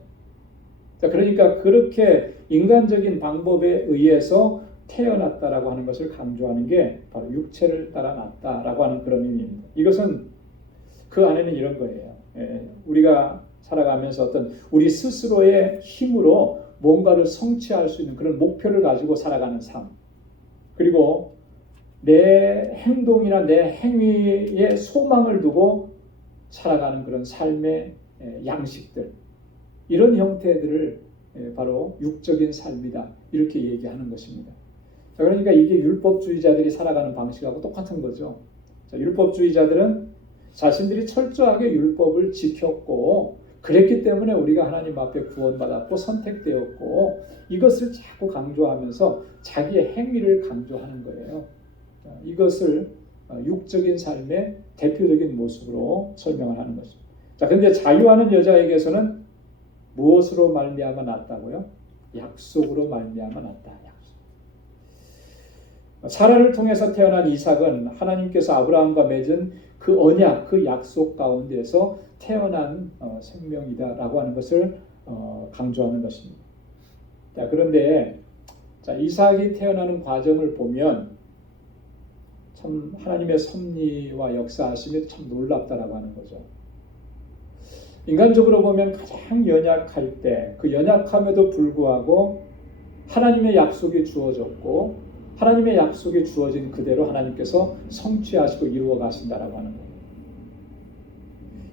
자, 그러니까 그렇게 인간적인 방법에 의해서 태어났다라고 하는 것을 강조하는 게 바로 육체를 따라 났다라고 하는 그런 의미입니다. 이것은 그 안에는 이런 거예요. 우리가 살아가면서 어떤 우리 스스로의 힘으로 뭔가를 성취할 수 있는 그런 목표를 가지고 살아가는 삶, 그리고 내 행동이나 내 행위에 소망을 두고 살아가는 그런 삶의 양식들, 이런 형태들을 바로 육적인 삶이다 이렇게 얘기하는 것입니다. 자, 그러니까 이게 율법주의자들이 살아가는 방식하고 똑같은 거죠. 자, 율법주의자들은 자신들이 철저하게 율법을 지켰고 그랬기 때문에 우리가 하나님 앞에 구원받았고 선택되었고, 이것을 자꾸 강조하면서 자기의 행위를 강조하는 거예요. 자, 이것을 육적인 삶의 대표적인 모습으로 설명을 하는 것입니다. 자, 근데 자유하는 여자에게서는 무엇으로 말미암아 났다고요? 약속으로 말미암아 났다. 약속. 사라를 통해서 태어난 이삭은 하나님께서 아브라함과 맺은 그 언약, 그 약속 가운데서 태어난 생명이다라고 하는 것을 강조하는 것입니다. 자, 그런데 이삭이 태어나는 과정을 보면 참 하나님의 섭리와 역사하심이 참 놀랍다라고 하는 거죠. 인간적으로 보면 가장 연약할 때, 그 연약함에도 불구하고 하나님의 약속이 주어졌고 하나님의 약속이 주어진 그대로 하나님께서 성취하시고 이루어 가신다라고 하는 거예요.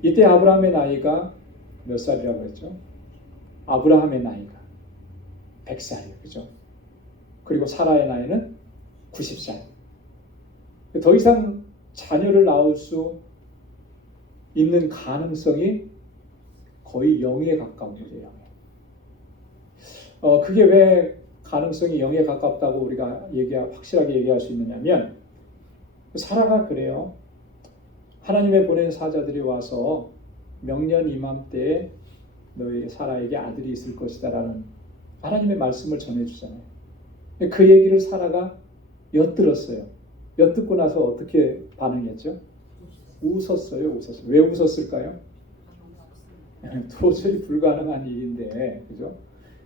이때 아브라함의 나이가 몇 살이라고 했죠? 아브라함의 나이가 100살이에요. 그죠? 그리고 사라의 나이는 90살. 더 이상 자녀를 낳을 수 있는 가능성이 거의 0에 가까운 거죠. 0에. 그게 왜 가능성이 0에 가깝다고 우리가 확실하게 얘기할 수 있느냐면, 사라가 그래요. 하나님의 보낸 사자들이 와서 명년 이맘때에 너희 사라에게 아들이 있을 것이다 라는 하나님의 말씀을 전해주잖아요. 그 얘기를 사라가 엿들었어요. 엿듣고 나서 어떻게 반응했죠? 웃었어요. 왜 웃었을까요? 도저히 불가능한 일인데, 그죠?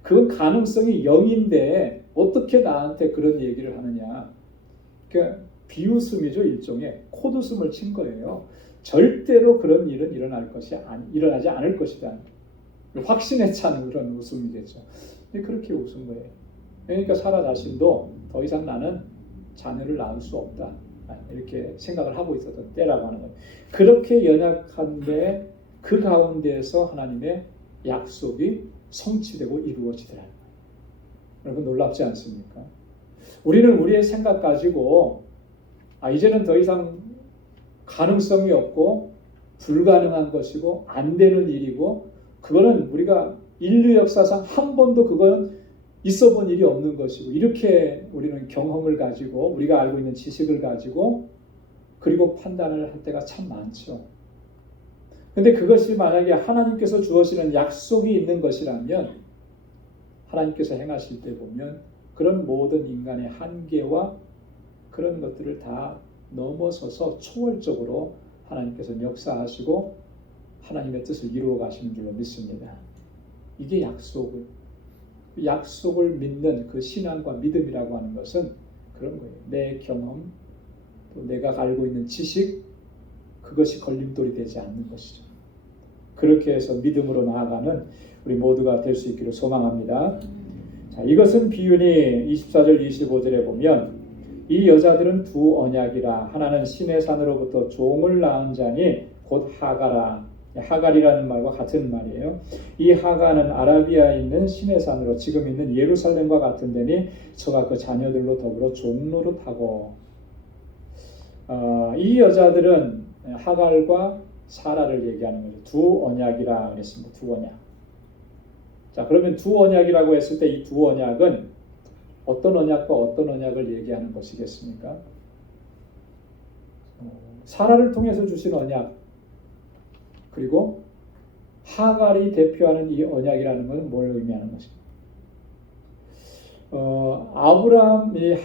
그건 가능성이 0인데 어떻게 나한테 그런 얘기를 하느냐? 그러니까 비웃음이죠. 일종의 콧웃음을 친 거예요. 절대로 그런 일은 일어나지 않을 것이다. 확신에 찬 그런 웃음이겠죠. 그렇게 웃은 거예요. 그러니까 사라 자신도 더 이상 나는 자녀를 낳을 수 없다, 이렇게 생각을 하고 있었던 때라고 하는 거예요. 그렇게 연약한데 그 가운데에서 하나님의 약속이 성취되고 이루어지더라는 거예요. 여러분 놀랍지 않습니까? 우리는 우리의 생각 가지고 이제는 더 이상 가능성이 없고 불가능한 것이고 안 되는 일이고 그거는 우리가 인류 역사상 한 번도 그거는 있어 본 일이 없는 것이고 이렇게 우리는 경험을 가지고 우리가 알고 있는 지식을 가지고 그리고 판단을 할 때가 참 많죠. 근데 그것이 만약에 하나님께서 주어지는 약속이 있는 것이라면 하나님께서 행하실 때 보면 그런 모든 인간의 한계와 그런 것들을 다 넘어서서 초월적으로 하나님께서 역사하시고 하나님의 뜻을 이루어 가시는 줄로 믿습니다. 이게 약속을 믿는 그 신앙과 믿음이라고 하는 것은 그런 거예요. 내 경험, 또 내가 알고 있는 지식, 그것이 걸림돌이 되지 않는 것이죠. 그렇게 해서 믿음으로 나아가는 우리 모두가 될 수 있기를 소망합니다. 자, 이것은 비유니 24절 25절에 보면 이 여자들은 두 언약이라 하나는 시내 산으로부터 종을 낳은 자니 곧 하가라. 하갈이라는 말과 같은 말이에요. 이 하가는 아라비아에 있는 시내 산으로 지금 있는 예루살렘과 같은 데니 저가 그 자녀들로 더불어 종노릇하고 이 여자들은 하갈과 사라를 얘기하는 거죠. 두 언약이라 그랬습니다. 두 언약. 자, 그러면 두 언약이라고 했을 때 이 두 언약은 어떤 언약과 어떤 언약을 얘기하는 것이겠습니까? 사라를 통해서 주신 언약, 그리고 하갈이 대표하는 이 언약이라는 것은 뭘 의미하는 것입니까? 아브라함이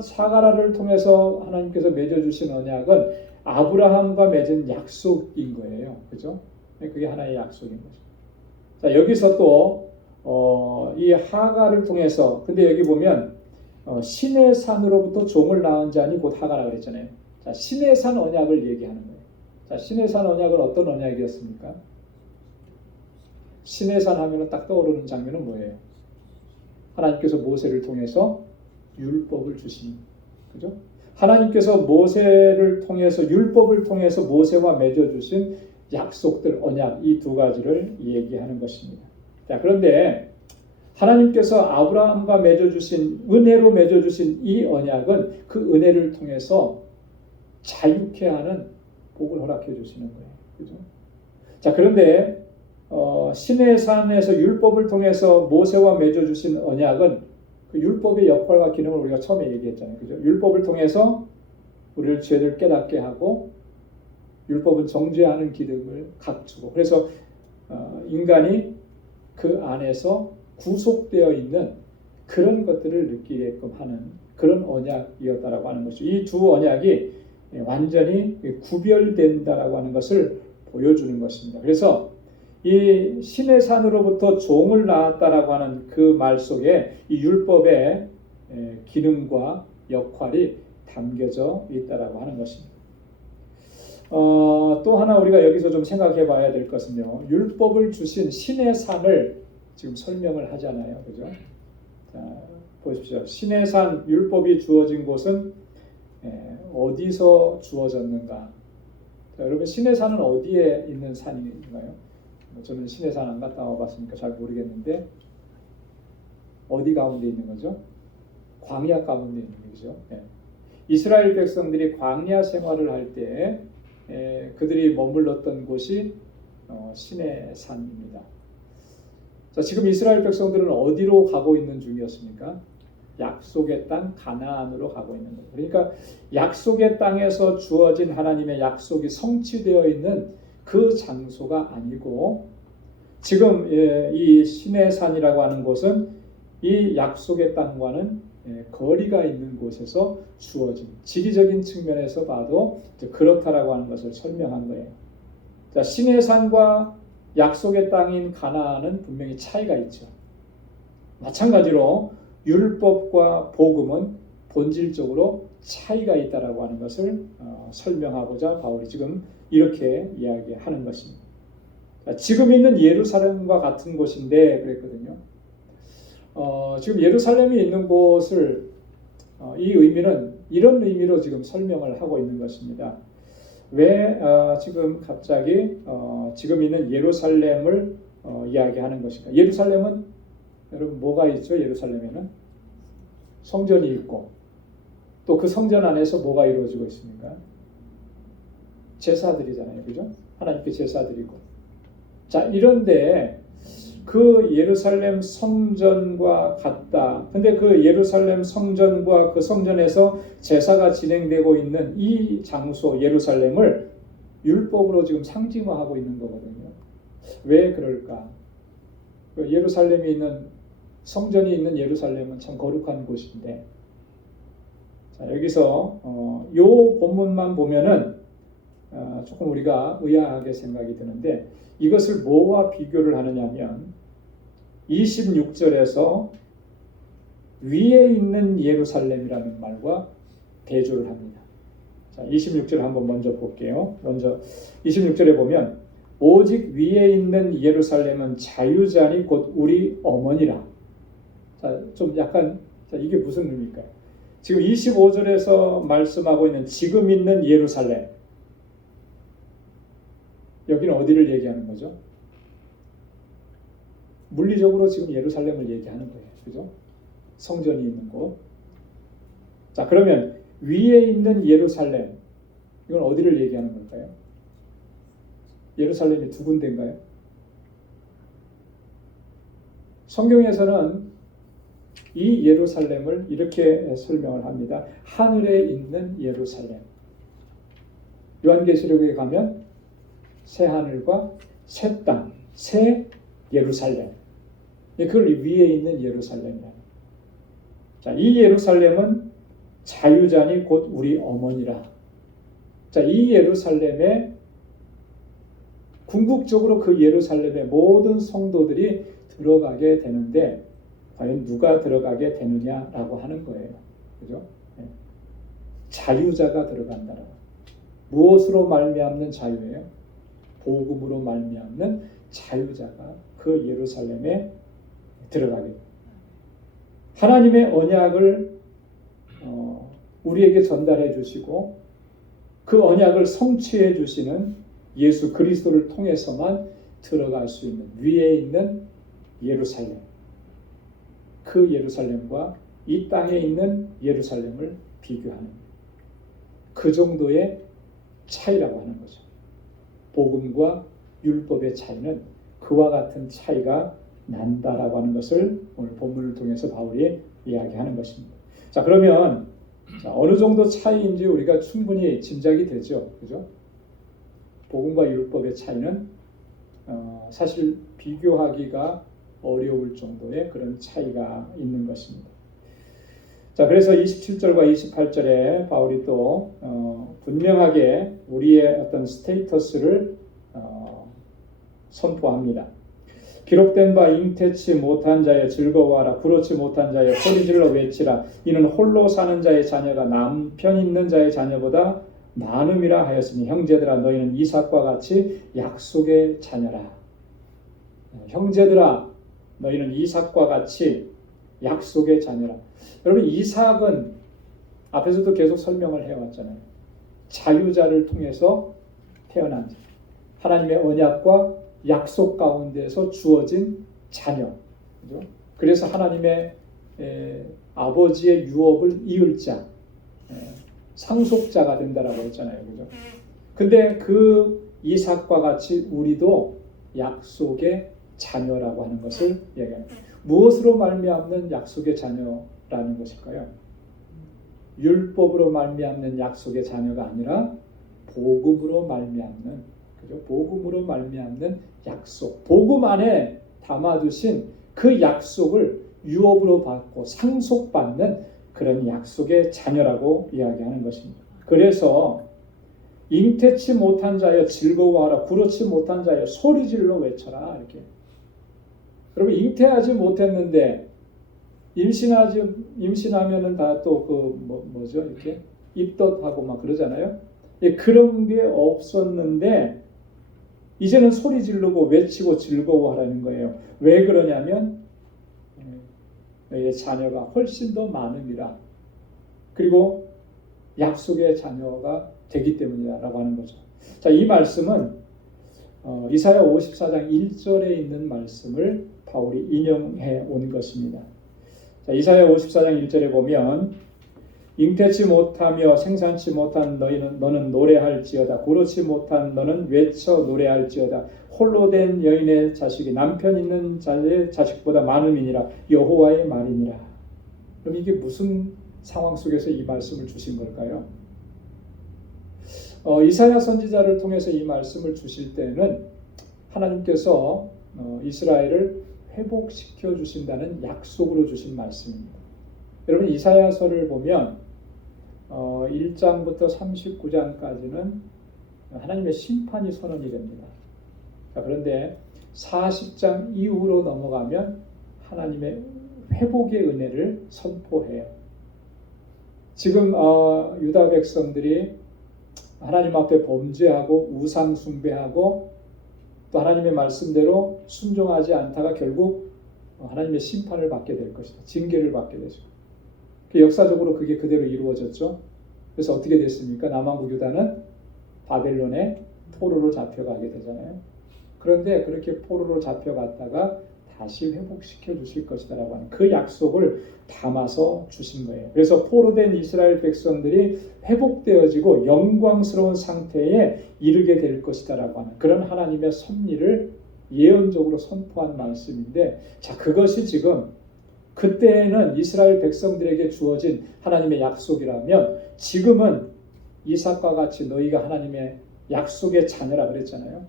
사가라를 통해서 하나님께서 맺어주신 언약은 아브라함과 맺은 약속인 거예요. 그죠? 그게 하나의 약속인 거죠. 자, 여기서 또 이 하갈을 통해서, 근데 여기 보면 시내 산으로부터 종을 낳은 자니 곧 하가라 그랬잖아요. 자, 시내 산 언약을 얘기하는 거예요. 자, 시내 산 언약은 어떤 언약이었습니까? 시내 산 하면은 딱 떠오르는 장면은 뭐예요? 하나님께서 모세를 통해서 율법을 주신, 그죠? 하나님께서 모세를 통해서 율법을 통해서 모세와 맺어주신 약속들, 언약, 이 두 가지를 얘기하는 것입니다. 자, 그런데 하나님께서 아브라함과 맺어주신, 은혜로 맺어주신 이 언약은 그 은혜를 통해서 자유케 하는 복을 허락해 주시는 거예요. 그죠? 자, 그런데 시내산에서 율법을 통해서 모세와 맺어주신 언약은 그 율법의 역할과 기능을 우리가 처음에 얘기했잖아요. 그죠? 율법을 통해서 우리를 죄를 깨닫게 하고 율법은 정죄하는 기능을 갖추고 그래서 인간이 그 안에서 구속되어 있는 그런 것들을 느끼게끔 하는 그런 언약이었다라고 하는 것이죠. 이 두 언약이 완전히 구별된다라고 하는 것을 보여주는 것입니다. 그래서 이 신의 산으로부터 종을 낳았다라고 하는 그 말 속에 이 율법의 기능과 역할이 담겨져 있다라고 하는 것입니다. 또 하나 우리가 여기서 좀 생각해 봐야 될 것은요. 율법을 주신 신의 산을 지금 설명을 하잖아요. 그죠? 자, 보십시오. 신의 산 율법이 주어진 곳은 어디서 주어졌는가? 자, 여러분 신의 산은 어디에 있는 산인가요? 저는 신의 산 안 갔다 와봤으니까 잘 모르겠는데 어디 가운데 있는 거죠? 광야 가운데 있는 거죠. 이스라엘 백성들이 광야 생활을 할 때 그들이 머물렀던 곳이 신의 산입니다. 자, 지금 이스라엘 백성들은 어디로 가고 있는 중이었습니까? 약속의 땅 가나안으로 가고 있는 거예요. 그러니까 약속의 땅에서 주어진 하나님의 약속이 성취되어 있는 그 장소가 아니고 지금 이 신의 산이라고 하는 곳은 이 약속의 땅과는 거리가 있는 곳에서 주어진 지리적인 측면에서 봐도 그렇다라고 하는 것을 설명한 거예요. 자, 신의 산과 약속의 땅인 가나안은 분명히 차이가 있죠. 마찬가지로 율법과 복음은 본질적으로 차이가 있다라고 하는 것을 설명하고자 바울이 지금 이렇게 이야기하는 것입니다. 자, 지금 있는 예루살렘과 같은 곳인데 그랬거든요. 지금 예루살렘이 있는 곳을 이 의미는 이런 의미로 지금 설명을 하고 있는 것입니다. 왜 지금 갑자기 지금 있는 예루살렘을 이야기하는 것인가? 예루살렘은 여러분 뭐가 있죠? 예루살렘에는 성전이 있고 또 그 성전 안에서 뭐가 이루어지고 있습니까? 제사들이잖아요, 그죠? 하나님께 제사드리고. 자, 이런데 그 예루살렘 성전과 같다. 근데 그 예루살렘 성전과 그 성전에서 제사가 진행되고 있는 이 장소 예루살렘을 율법으로 지금 상징화하고 있는 거거든요. 왜 그럴까? 그 예루살렘이 있는 성전이 있는 예루살렘은 참 거룩한 곳인데, 자, 여기서 요 본문만 보면은 조금 우리가 의아하게 생각이 드는데 이것을 뭐와 비교를 하느냐면 26절에서 위에 있는 예루살렘이라는 말과 대조를 합니다. 자, 26절 한번 먼저 볼게요. 먼저 26절에 보면 오직 위에 있는 예루살렘은 자유자니 곧 우리 어머니라. 자, 좀 약간 이게 무슨 의미일까요? 지금 25절에서 말씀하고 있는 지금 있는 예루살렘, 여기는 어디를 얘기하는 거죠? 물리적으로 지금 예루살렘을 얘기하는 거예요. 그죠? 성전이 있는 곳. 자, 그러면 위에 있는 예루살렘, 이건 어디를 얘기하는 걸까요? 예루살렘이 두 군데인가요? 성경에서는 이 예루살렘을 이렇게 설명을 합니다. 하늘에 있는 예루살렘. 요한계시록에 가면 새 하늘과 새 땅, 새 예루살렘. 그걸 위에 있는 예루살렘이다. 자, 이 예루살렘은 자유자니 곧 우리 어머니라. 자, 이 예루살렘에 궁극적으로 그 예루살렘의 모든 성도들이 들어가게 되는데 과연 누가 들어가게 되느냐라고 하는 거예요. 그죠? 네. 자유자가 들어간다. 무엇으로 말미암는 자유예요? 복음으로 말미암는 자유자가 그 예루살렘에 들어가게 됩니다. 하나님의 언약을 우리에게 전달해 주시고 그 언약을 성취해 주시는 예수 그리스도를 통해서만 들어갈 수 있는 위에 있는 예루살렘, 그 예루살렘과 이 땅에 있는 예루살렘을 비교하는 그 정도의 차이라고 하는 거죠. 복음과 율법의 차이는 그와 같은 차이가 난다라고 하는 것을 오늘 본문을 통해서 바울이 이야기하는 것입니다. 자, 그러면 어느 정도 차이인지 우리가 충분히 짐작이 되죠. 그죠? 복음과 율법의 차이는 사실 비교하기가 어려울 정도의 그런 차이가 있는 것입니다. 자, 그래서 27절과 28절에 바울이 또 분명하게 우리의 어떤 스테이터스를 선포합니다. 기록된 바 잉태치 못한 자여 즐거워하라. 그렇지 못한 자여 소리질러 외치라. 이는 홀로 사는 자의 자녀가 남편 있는 자의 자녀보다 많음이라 하였으니 형제들아 너희는 이삭과 같이 약속의 자녀라. 형제들아 너희는 이삭과 같이 약속의 자녀라. 여러분, 이삭은 앞에서도 계속 설명을 해왔잖아요. 자유자를 통해서 태어난 자, 하나님의 언약과 약속 가운데서 주어진 자녀. 그죠? 그래서 하나님의 아버지의 유업을 이을 자, 상속자가 된다라고 했잖아요. 그죠? 근데 그 이삭과 같이 우리도 약속의 자녀라고 하는 것을 얘기합니다. 무엇으로 말미암는 약속의 자녀라는 것일까요? 율법으로 말미암는 약속의 자녀가 아니라 복음으로 말미암는, 그죠? 복음으로 말미암는 약속. 복음 안에 담아두신 그 약속을 유업으로 받고 상속받는 그런 약속의 자녀라고 이야기하는 것입니다. 그래서 잉태치 못한 자여 즐거워하라. 구르치 못한 자여 소리질러 외쳐라. 이렇게. 여러분, 잉태하지 못했는데 임신하면은 다 또 뭐죠? 이렇게 입덧하고 막 그러잖아요. 그런 게 없었는데 이제는 소리 지르고 외치고 즐거워하라는 거예요. 왜 그러냐면 너희의 자녀가 훨씬 더 많음이라. 그리고 약속의 자녀가 되기 때문이라고 하는 거죠. 자, 이 말씀은 이사야 54장 1절에 있는 말씀을 바울이 인용해 온 것입니다. 자, 이사야 54장 1절에 보면 잉태치 못하며 생산치 못한 너는 노래할지어다. 고르지 못한 너는 외쳐 노래할지어다. 홀로 된 여인의 자식이 남편 있는 자의 자식보다 많음이니라. 여호와의 말이니라. 그럼 이게 무슨 상황 속에서 이 말씀을 주신 걸까요? 이사야 선지자를 통해서 이 말씀을 주실 때는 하나님께서 이스라엘을 회복시켜 주신다는 약속으로 주신 말씀입니다. 여러분 이사야서를 보면 1장부터 39장까지는 하나님의 심판이 선언이 됩니다. 자, 그런데 40장 이후로 넘어가면 하나님의 회복의 은혜를 선포해요. 지금 유다 백성들이 하나님 앞에 범죄하고 우상 숭배하고 또 하나님의 말씀대로 순종하지 않다가 결국 하나님의 심판을 받게 될 것이다. 징계를 받게 되죠. 역사적으로 그게 그대로 이루어졌죠. 그래서 어떻게 됐습니까? 남왕국 유다는 바벨론의 포로로 잡혀가게 되잖아요. 그런데 그렇게 포로로 잡혀갔다가 다시 회복시켜 주실 것이다라고 하는 그 약속을 담아서 주신 거예요. 그래서 포로된 이스라엘 백성들이 회복되어지고 영광스러운 상태에 이르게 될 것이다라고 하는 그런 하나님의 섭리를 예언적으로 선포한 말씀인데, 자, 그것이 지금 그때는 이스라엘 백성들에게 주어진 하나님의 약속이라면 지금은 이삭과 같이 너희가 하나님의 약속의 자녀라 그랬잖아요.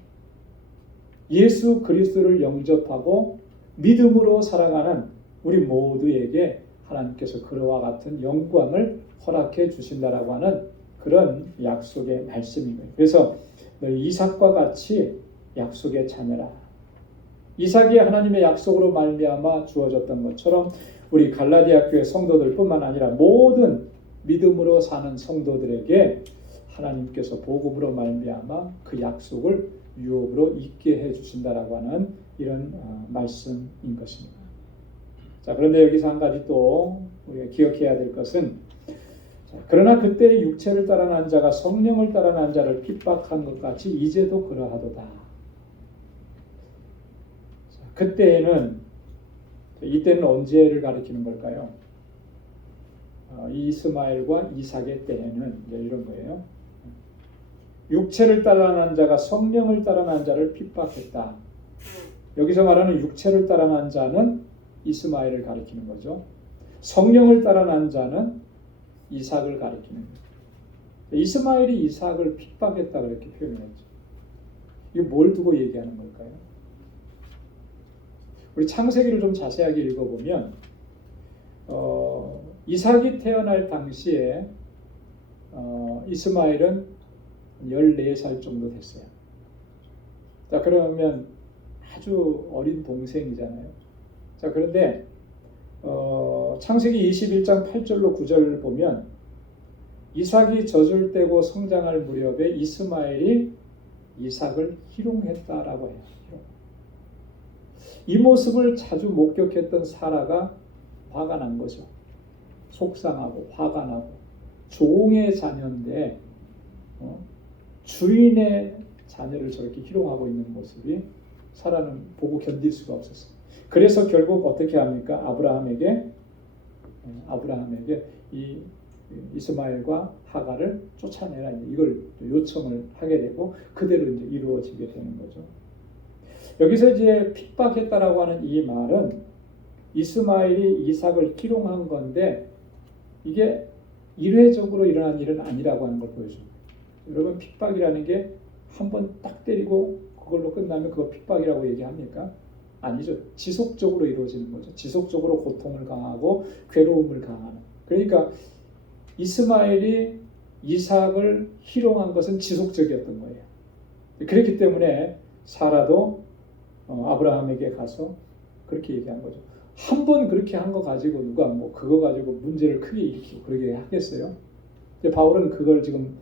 예수 그리스도를 영접하고 믿음으로 살아가는 우리 모두에게 하나님께서 그와 같은 영광을 허락해 주신다라고 하는 그런 약속의 말씀입니다. 그래서 너희 이삭과 같이 약속의 자녀라. 이삭이 하나님의 약속으로 말미암아 주어졌던 것처럼 우리 갈라디아 교회 성도들뿐만 아니라 모든 믿음으로 사는 성도들에게 하나님께서 복음으로 말미암아 그 약속을 유업으로 있게 해 주신다라고 하는 이런 말씀인 것입니다. 자, 그런데 여기서 한 가지 또 우리가 기억해야 될 것은, 그러나 그때 육체를 따라 난 자가 성령을 따라 난 자를 핍박한 것 같이 이제도 그러하도다. 자, 그때에는, 이때는 언제를 가리키는 걸까요? 이스마엘과 이삭의 때에는 이런 거예요. 육체를 따라 난 자가 성령을 따라 난 자를 핍박했다. 여기서 말하는 육체를 따라 난 자는 이스마엘을 가리키는 거죠. 성령을 따라 난 자는 이삭을 가리키는 거죠. 이스마엘이 이삭을 핍박했다 그렇게 표현했죠. 이거 뭘 두고 얘기하는 걸까요? 우리 창세기를 좀 자세하게 읽어보면 이삭이 태어날 당시에 이스마엘은 14살 정도 됐어요. 자, 그러면 아주 어린 동생이잖아요. 자, 그런데 창세기 21장 8절로 9절을 보면 이삭이 젖을 떼고 성장할 무렵에 이스마엘이 이삭을 희롱했다라고 해요. 이 모습을 자주 목격했던 사라가 화가 난 거죠. 속상하고 화가 나고, 종의 자녀인데 주인의 자녀를 저렇게 희롱하고 있는 모습이 사라는 보고 견딜 수가 없었어요. 그래서 결국 어떻게 합니까? 아브라함에게 이 이스마엘과 하갈을 쫓아내라, 이걸 요청을 하게 되고 그대로 이제 이루어지게 되는 거죠. 여기서 이제 핍박했다라고 하는 이 말은 이스마엘이 이삭을 희롱한 건데 이게 일회적으로 일어난 일은 아니라고 하는 걸 보여줍니다. 여러분, 핍박이라는 게 한 번 딱 때리고 그걸로 끝나면 그거 핍박이라고 얘기합니까? 아니죠. 지속적으로 이루어지는 거죠. 지속적으로 고통을 당하고 괴로움을 당하는. 그러니까 이스마엘이 이삭을 희롱한 것은 지속적이었던 거예요. 그렇기 때문에 사라도 아브라함에게 가서 그렇게 얘기한 거죠. 한 번 그렇게 한 거 가지고 누가 그거 가지고 문제를 크게 일으키고 그러게 하겠어요? 바울은 그걸 지금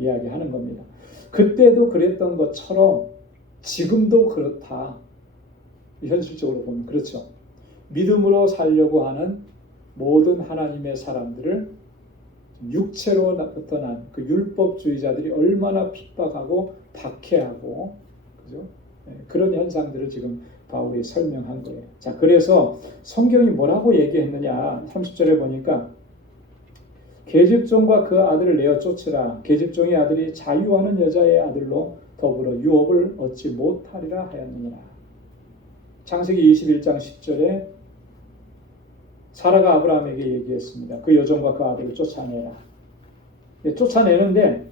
이야기하는 겁니다. 그때도 그랬던 것처럼 지금도 그렇다. 현실적으로 보면 그렇죠. 믿음으로 살려고 하는 모든 하나님의 사람들을 육체로부터 난 그 율법주의자들이 얼마나 핍박하고 박해하고, 그죠? 그런 현상들을 지금 바울이 설명한 거예요. 자, 그래서 성경이 뭐라고 얘기했느냐? 30절에 보니까 계집종과 그 아들을 내어 쫓으라. 계집종의 아들이 자유하는 여자의 아들로 더불어 유업을 얻지 못하리라 하였느니라. 창세기 21장 10절에 사라가 아브라함에게 얘기했습니다. 그 여종과 그 아들을 쫓아내라. 쫓아내는데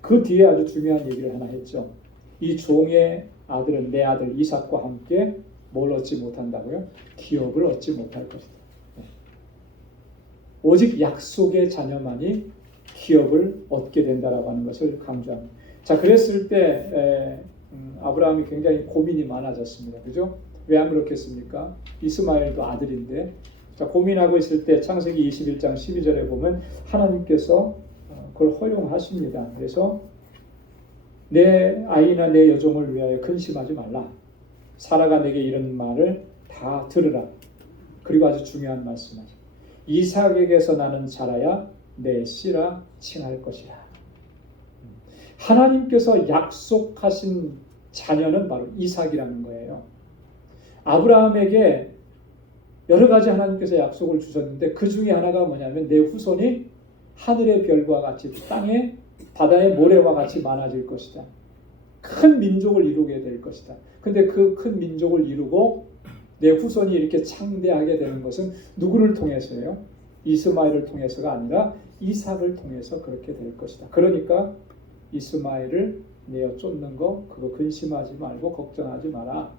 그 뒤에 아주 중요한 얘기를 하나 했죠. 이 종의 아들은 내 아들 이삭과 함께 뭘 얻지 못한다고요? 기업을 얻지 못할 것이다. 오직 약속의 자녀만이 기업을 얻게 된다라고 하는 것을 강조합니다. 자, 그랬을 때 아브라함이 굉장히 고민이 많아졌습니다. 그죠? 왜 안 그렇겠습니까? 이스마엘도 아들인데. 자, 고민하고 있을 때 창세기 21장 12절에 보면 하나님께서 그걸 허용하십니다. 그래서 내 아이나 내 여종을 위하여 근심하지 말라. 사라가 내게 이런 말을 다 들으라. 그리고 아주 중요한 말씀하죠. 이삭에게서 나는 자라야 내 씨라 칭할 것이라. 하나님께서 약속하신 자녀는 바로 이삭이라는 거예요. 아브라함에게 여러 가지 하나님께서 약속을 주셨는데 그 중에 하나가 뭐냐면 내 후손이 하늘의 별과 같이 땅에 바다의 모래와 같이 많아질 것이다. 큰 민족을 이루게 될 것이다. 근데 그 큰 민족을 이루고 내 후손이 이렇게 창대하게 되는 것은 누구를 통해서요? 이스마엘을 통해서가 아니라 이삭을 통해서 그렇게 될 것이다. 그러니까 이스마엘을 내어 쫓는 거 그거 근심하지 말고 걱정하지 마라.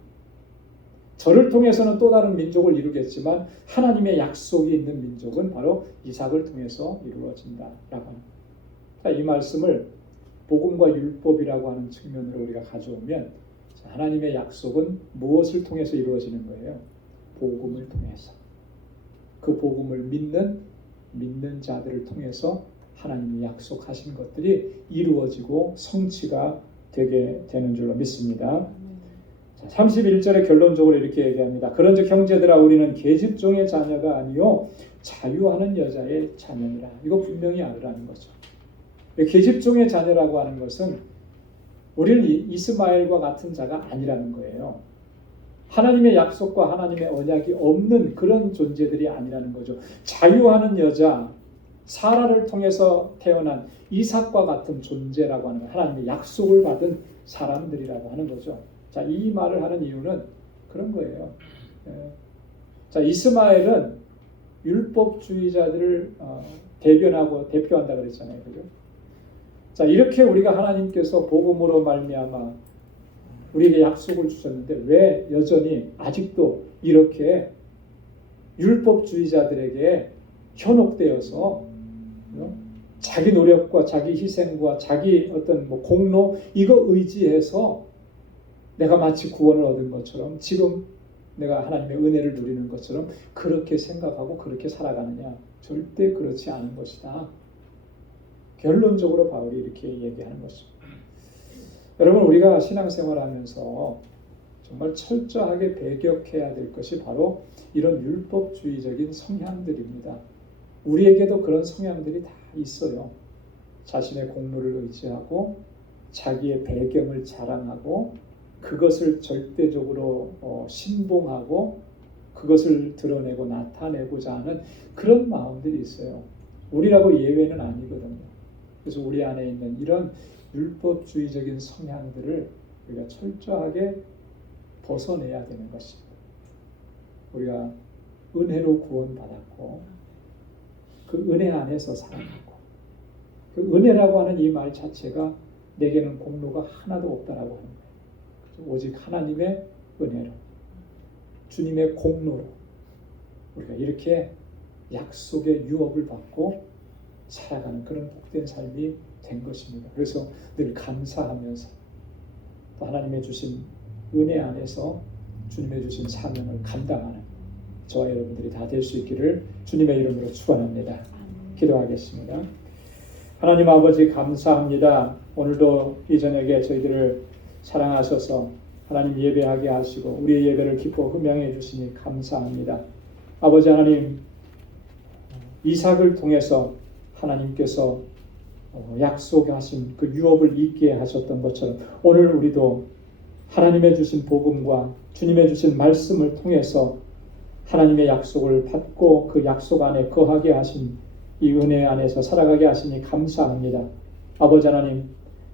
저를 통해서는 또 다른 민족을 이루겠지만 하나님의 약속이 있는 민족은 바로 이삭을 통해서 이루어진다라고 합니다. 자, 이 말씀을 복음과 율법이라고 하는 측면으로 우리가 가져오면 하나님의 약속은 무엇을 통해서 이루어지는 거예요? 복음을 통해서. 그 복음을 믿는 자들을 통해서 하나님이 약속하신 것들이 이루어지고 성취가 되게 되는 줄로 믿습니다. 31절에 결론적으로 이렇게 얘기합니다. 그런즉 형제들아 우리는 계집종의 자녀가 아니요 자유하는 여자의 자녀니라. 이거 분명히 알으라는 거죠. 계집종의 자녀라고 하는 것은 우리는 이스마엘과 같은 자가 아니라는 거예요. 하나님의 약속과 하나님의 언약이 없는 그런 존재들이 아니라는 거죠. 자유하는 여자, 사라를 통해서 태어난 이삭과 같은 존재라고 하는 거예요. 하나님의 약속을 받은 사람들이라고 하는 거죠. 자, 이 말을 하는 이유는 그런 거예요. 자, 이스마엘은 율법주의자들을 대표한다 그랬잖아요. 그죠? 자, 이렇게 우리가 하나님께서 복음으로 말미암아 우리에게 약속을 주셨는데 왜 여전히 아직도 이렇게 율법주의자들에게 현혹되어서 자기 노력과 자기 희생과 자기 어떤 공로 이거 의지해서 내가 마치 구원을 얻은 것처럼 지금 내가 하나님의 은혜를 누리는 것처럼 그렇게 생각하고 그렇게 살아가느냐? 절대 그렇지 않은 것이다. 결론적으로 바울이 이렇게 얘기하는 것입니다. 여러분, 우리가 신앙생활하면서 정말 철저하게 배격해야 될 것이 바로 이런 율법주의적인 성향들입니다. 우리에게도 그런 성향들이 다 있어요. 자신의 공로를 의지하고 자기의 배경을 자랑하고 그것을 절대적으로 신봉하고 그것을 드러내고 나타내고자 하는 그런 마음들이 있어요. 우리라고 예외는 아니거든요. 그래서 우리 안에 있는 이런 율법주의적인 성향들을 우리가 철저하게 벗어내야 되는 것입니다. 우리가 은혜로 구원받았고 그 은혜 안에서 살아가고 그 은혜라고 하는 이 말 자체가 내게는 공로가 하나도 없다라고 하는 거예요. 오직 하나님의 은혜로 주님의 공로로 우리가 이렇게 약속의 유업을 받고 살아가는 그런 복된 삶이 된 것입니다. 그래서 늘 감사하면서 또 하나님의 주신 은혜 안에서 주님의 주신 사명을 감당하는 저와 여러분들이 다 될 수 있기를 주님의 이름으로 축원합니다. 기도하겠습니다. 하나님 아버지 감사합니다. 오늘도 이 저녁에 저희들을 사랑하셔서 하나님 예배하게 하시고 우리의 예배를 기뻐 흠양해 주시니 감사합니다. 아버지 하나님, 이삭을 통해서 하나님께서 약속하신 그 유업을 잊게 하셨던 것처럼 오늘 우리도 하나님의 주신 복음과 주님의 주신 말씀을 통해서 하나님의 약속을 받고 그 약속 안에 거하게 하신 이 은혜 안에서 살아가게 하시니 감사합니다. 아버지 하나님,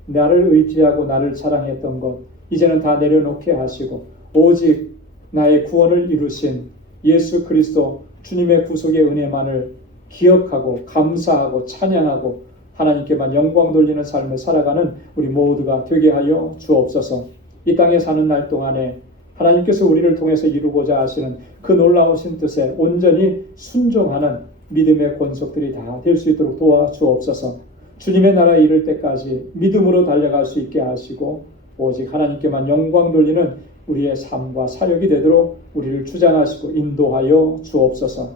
나를 의지하고 나를 사랑했던 것 이제는 다 내려놓게 하시고 오직 나의 구원을 이루신 예수 그리스도 주님의 구속의 은혜만을 기억하고 감사하고 찬양하고 하나님께만 영광 돌리는 삶을 살아가는 우리 모두가 되게 하여 주옵소서. 이 땅에 사는 날 동안에 하나님께서 우리를 통해서 이루고자 하시는 그 놀라우신 뜻에 온전히 순종하는 믿음의 권속들이 다 될 수 있도록 도와주옵소서. 주님의 나라에 이를 때까지 믿음으로 달려갈 수 있게 하시고 오직 하나님께만 영광 돌리는 우리의 삶과 사역이 되도록 우리를 주장하시고 인도하여 주옵소서.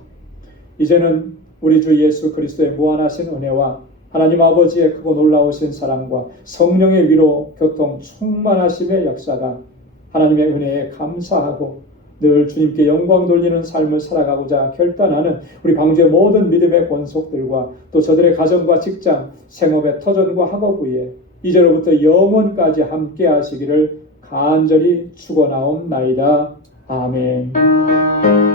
이제는 우리 주 예수 그리스도의 무한하신 은혜와 하나님 아버지의 크고 놀라우신 사랑과 성령의 위로 교통 충만하심의 역사가 하나님의 은혜에 감사하고 늘 주님께 영광 돌리는 삶을 살아가고자 결단하는 우리 방주의 모든 믿음의 권속들과 또 저들의 가정과 직장, 생업의 터전과 학업 위에 이제로부터 영원까지 함께 하시기를 간절히 축원하옵나이다. 아멘.